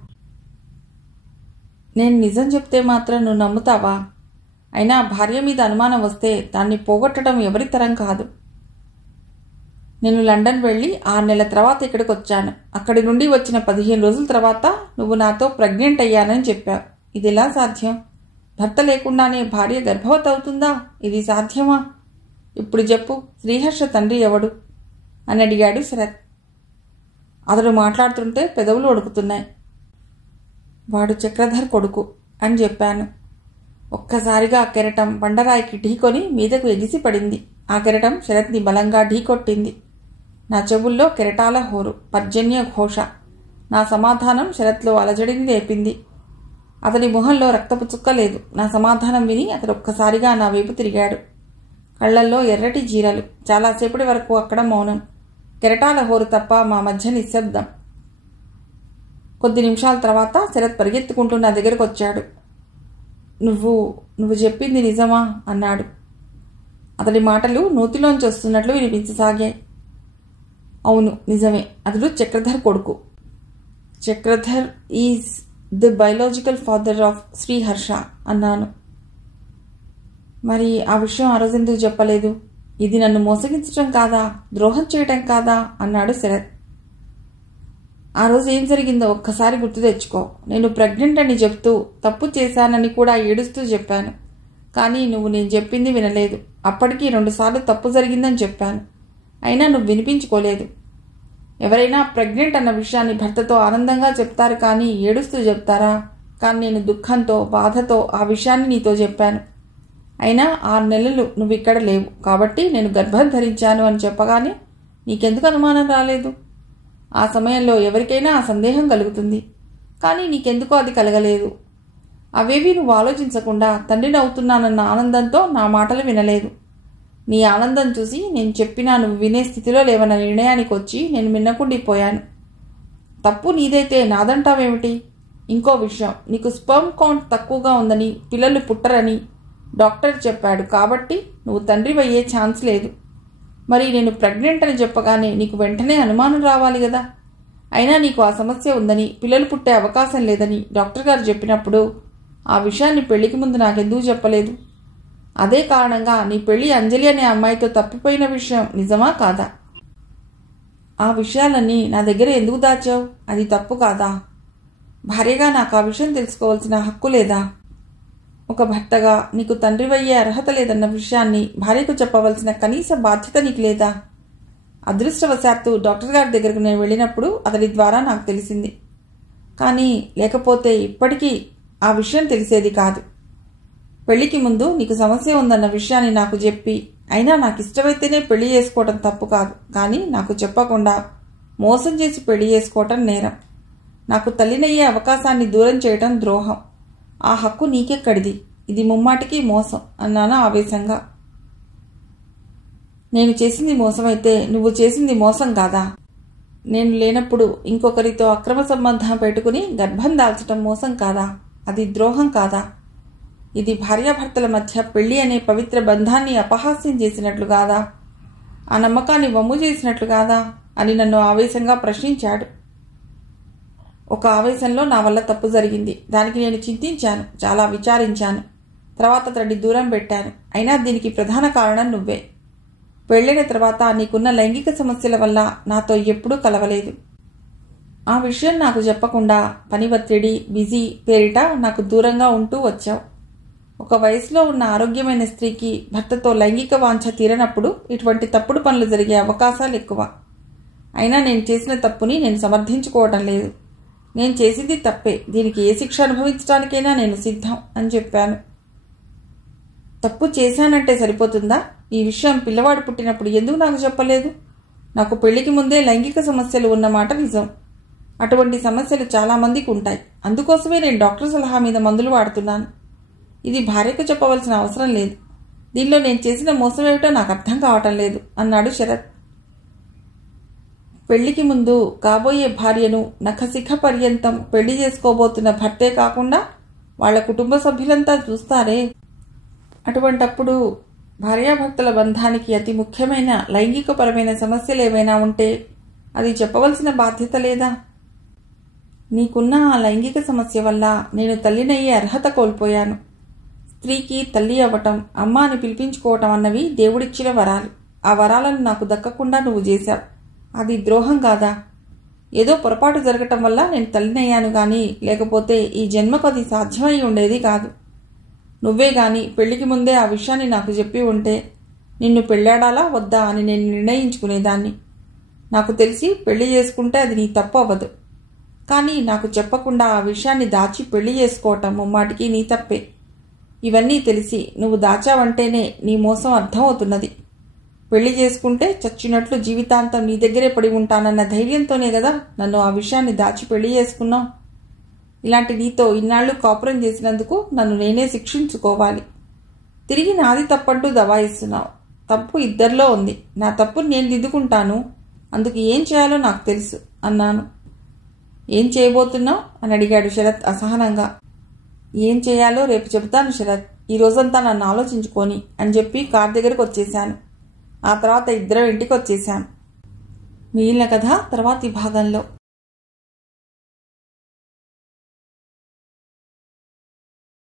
నేను నిజం చెప్తే మాత్రం నువ్వు నమ్ముతావా? అయినా భార్య మీద అనుమానం వస్తే దాన్ని పోగొట్టడం ఎవరి తరం కాదు. నేను లండన్ వెళ్ళి 6 నెలల తర్వాత ఇక్కడికి వచ్చాను. అక్కడి నుండి వచ్చిన 15 రోజుల తర్వాత నువ్వు నాతో ప్రెగ్నెంట్ అయ్యానని చెప్పావు. ఇది ఎలా సాధ్యం? భర్త లేకుండానే భార్య గర్భవతి అవుతుందా? ఇది సాధ్యమా? ఇప్పుడు చెప్పు, శ్రీహర్ష తండ్రి ఎవడు అని అడిగాడు శరత్. అతడు మాట్లాడుతుంటే పెదవులు వణుకుతున్నాయి. వాడు చక్రధర్ కొడుకు అని చెప్పాను. ఒక్కసారిగా ఆ కెరటం బండరాయికి ఢీకొని మీదకు ఎగిసి పడింది. ఆ కెరటం శరత్ని బలంగా ఢీకొట్టింది. నా చెవుల్లో కెరటాల హోరు, పర్జన్య ఘోష. నా సమాధానం శరత్లో అలజడిని లేపింది. అతడి మొహంలో రక్తపు చుక్క లేదు. నా సమాధానం విని అతడు ఒక్కసారిగా నా వైపు తిరిగాడు. కళ్లల్లో ఎర్రటి జీరలు. చాలాసేపటి వరకు అక్కడ మౌనం. కెరటాల హోరు తప్ప మా మధ్య నిశ్శబ్దం. కొద్ది నిమిషాల తర్వాత శరత్ పరిగెత్తుకుంటూ నా దగ్గరకు వచ్చాడు. నువ్వు చెప్పింది నిజమా అన్నాడు. అతడి మాటలు నూతిలోంచి వస్తున్నట్లు వినిపించసాగాయి. అవును, నిజమే. అతడు చక్రధర్ కొడుకు. Chakradhar is the biological father of Sriharsha అన్నాను. మరి ఆ విషయం ఆ రోజు ఎందుకు చెప్పలేదు? ఇది నన్ను మోసగించటం కాదా, ద్రోహం చేయటం కాదా అన్నాడు శరత్. ఆ రోజు ఏం జరిగిందో ఒక్కసారి గుర్తు తెచ్చుకో. నేను ప్రెగ్నెంట్ అని చెప్తూ తప్పు చేశానని కూడా ఏడుస్తూ చెప్పాను. కానీ నువ్వు నేను చెప్పింది వినలేదు. అప్పటికి 2 సార్లు తప్పు జరిగిందని చెప్పాను. అయినా నువ్వు వినిపించుకోలేదు. ఎవరైనా ప్రెగ్నెంట్ అన్న విషయాన్ని భర్తతో ఆనందంగా చెప్తారు కానీ ఏడుస్తూ చెప్తారా? కానీ నేను దుఃఖంతో, బాధతో ఆ విషయాన్ని నీతో చెప్పాను. అయినా 6 నెలలు నువ్వు ఇక్కడ లేవు కాబట్టి నేను గర్భం ధరించాను అని చెప్పగానే నీకెందుకు అనుమానం రాలేదు? ఆ సమయంలో ఎవరికైనా ఆ సందేహం కలుగుతుంది. కానీ నీకెందుకో అది కలగలేదు. అవేవి నువ్వు ఆలోచించకుండా తండ్రిని అవుతున్నానన్న ఆనందంతో నా మాటలు వినలేదు. నీ ఆనందం చూసి నేను చెప్పినా నువ్వు వినే స్థితిలో లేవన్న నిర్ణయానికి వచ్చి నేను మిన్నకుండిపోయాను. తప్పు నీదైతే నాదంటావేమిటి? ఇంకో విషయం, నీకు స్పెర్మ్ కౌంట్ తక్కువగా ఉందని, పిల్లలు పుట్టరని, డాక్టర్ చెప్పాడు కాబట్టి నువ్వు తండ్రివయ్యే ఛాన్స్ లేదు. మరి నేను ప్రెగ్నెంట్ అని చెప్పగానే నీకు వెంటనే అనుమానం రావాలి కదా. అయినా నీకు ఆ సమస్య ఉందని, పిల్లలు పుట్టే అవకాశం లేదని డాక్టర్ గారు చెప్పినప్పుడు ఆ విషయాన్ని పెళ్లికి ముందు నాకెందుకు చెప్పలేదు? అదే కారణంగా నీ పెళ్లి అంజలి అనే అమ్మాయితో తప్పిపోయిన విషయం నిజమా కాదా? ఆ విషయాలన్నీ నా దగ్గర ఎందుకు దాచావు? అది తప్పు కాదా? భార్యగా నాకు ఆ విషయం తెలుసుకోవాల్సిన హక్కు లేదా? ఒక భర్తగా నీకు తండ్రివయ్యే అర్హత లేదన్న విషయాన్ని భార్యకు చెప్పవలసిన కనీస బాధ్యత నీకు లేదా? అదృష్టవశాత్తు డాక్టర్ గారి దగ్గరకు నేను వెళ్ళినప్పుడు అతడి ద్వారా నాకు తెలిసింది. కానీ లేకపోతే ఇప్పటికీ ఆ విషయం తెలిసేది కాదు. పెళ్లికి ముందు నీకు సమస్య ఉందన్న విషయాన్ని నాకు చెప్పి, అయినా నాకు ఇష్టమైతేనే పెళ్లి చేసుకోవటం తప్పు కాదు. కానీ నాకు చెప్పకుండా మోసం చేసి పెళ్లి చేసుకోవటం నేరం. నాకు తల్లినయ్యే అవకాశాన్ని దూరం చేయటం ద్రోహం. ఆ హక్కు నీకెక్కడిది? ఇది ముమ్మాటికి మోసం అన్నాను ఆవేశంగా. నేను చేసింది మోసమైతే నువ్వు చేసింది మోసం కాదా? నేను లేనప్పుడు ఇంకొకరితో అక్రమ సంబంధం పెట్టుకుని గర్భం దాల్చటం మోసం కాదా? అది ద్రోహం కాదా? ఇది భార్యాభర్తల మధ్య పెళ్లి అనే పవిత్ర బంధాన్ని అపహాస్యం చేసినట్లు కాదా? ఆ నమ్మకాన్ని వమ్ము చేసినట్లు కాదా అని నన్ను ఆవేశంగా ప్రశ్నించాడు. ఒక ఆవేశంలో నా వల్ల తప్పు జరిగింది. దానికి నేను చింతించాను, చాలా విచారించాను. తర్వాత అతడిని దూరం పెట్టాను. అయినా దీనికి ప్రధాన కారణం నువ్వే. పెళ్లైన తర్వాత నీకున్న లైంగిక సమస్యల వల్ల నాతో ఎప్పుడూ కలవలేదు. ఆ విషయం నాకు చెప్పకుండా పని ఒత్తిడి, బిజీ పేరిట నాకు దూరంగా ఉంటూ వచ్చావు. ఒక వయసులో ఉన్న ఆరోగ్యమైన స్త్రీకి భర్తతో లైంగిక వాంఛ తీరనప్పుడు ఇటువంటి తప్పుడు పనులు జరిగే అవకాశాలు ఎక్కువ. అయినా నేను చేసిన తప్పుని నేను సమర్థించుకోవటం లేదు. నేను చేసింది తప్పే, దీనికి ఏ శిక్ష అనుభవించడానికైనా నేను సిద్ధం అని చెప్పాను. తప్పు చేశానంటే సరిపోతుందా? ఈ విషయం పిల్లవాడు పుట్టినప్పుడు ఎందుకు నాకు చెప్పలేదు? నాకు పెళ్లికి ముందే లైంగిక సమస్యలు ఉన్నమాట నిజం. అటువంటి సమస్యలు చాలామందికి ఉంటాయి. అందుకోసమే నేను డాక్టర్ సలహా మీద మందులు వాడుతున్నాను. ఇది భార్యకు చెప్పవలసిన అవసరం లేదు. దీనిలో నేను చేసిన మోసం ఏమిటో నాకు అర్థం కావటం లేదు అన్నాడు శరత్. పెళ్లికి ముందు కాబోయే భార్యను నఖశిఖ పర్యంతం పెళ్లి చేసుకోబోతున్న భర్తే కాకుండా వాళ్ల కుటుంబ సభ్యులంతా చూస్తారే. అటువంటప్పుడు భార్యాభర్తల బంధానికి అతి ముఖ్యమైన లైంగికపరమైన సమస్యలు ఏవైనా ఉంటే అది చెప్పవలసిన బాధ్యత లేదా? నీకున్న ఆ లైంగిక సమస్య వల్ల నేను తల్లినయ్యే అర్హత కోల్పోయాను. స్త్రీకి తల్లి అవ్వటం, అమ్మ అని పిలిపించుకోవటం అన్నవి దేవుడిచ్చిన వరాలు. ఆ వరాలను నాకు దక్కకుండా నువ్వు చేశావు. అది ద్రోహం కాదా? ఏదో పొరపాటు జరగటం వల్ల నేను తల్లినయ్యాను గాని లేకపోతే ఈ జన్మకు అది సాధ్యమై ఉండేది కాదు. నువ్వే గాని పెళ్లికి ముందే ఆ విషయాన్ని నాకు చెప్పి ఉంటే నిన్ను పెళ్ళాడాలా వద్దా అని నేను నిర్ణయించుకునేదాన్ని. నాకు తెలిసి పెళ్లి చేసుకుంటే అది నీ తప్పు అవ్వదు. కానీ నాకు చెప్పకుండా ఆ విషయాన్ని దాచి పెళ్లి చేసుకోవటం ముమ్మాటికి నీ తప్పే. ఇవన్నీ తెలిసి నువ్వు దాచావంటేనే నీ మోసం అర్థమవుతున్నది. పెళ్లి చేసుకుంటే చచ్చినట్లు జీవితాంతం నీ దగ్గరే పడి ఉంటానన్న ధైర్యంతోనే కదా నన్ను ఆ విషయాన్ని దాచి పెళ్లి చేసుకున్నావు. ఇలాంటి నీతో ఇన్నాళ్లు కాపురం చేసినందుకు నన్ను నేనే శిక్షించుకోవాలి. తిరిగి నాది తప్పంటూ దబాయిస్తున్నావు. తప్పు ఇద్దరిలో ఉంది. నా తప్పుని నేను దిద్దుకుంటాను. అందుకు ఏం చేయాలో నాకు తెలుసు అన్నాను. ఏం చేయబోతున్నావు అని అడిగాడు శరత్ అసహనంగా. ఏం చేయాలో రేపు చెబుతాను శరత్, ఈ రోజంతా నన్ను ఆలోచించుకొని అని చెప్పి కార్ దగ్గరకు వచ్చేశాను. ఆ తర్వాత ఇద్దరం ఇంటికి వచ్చేశాం. మిగిలిన కథ తర్వాతి భాగంలో.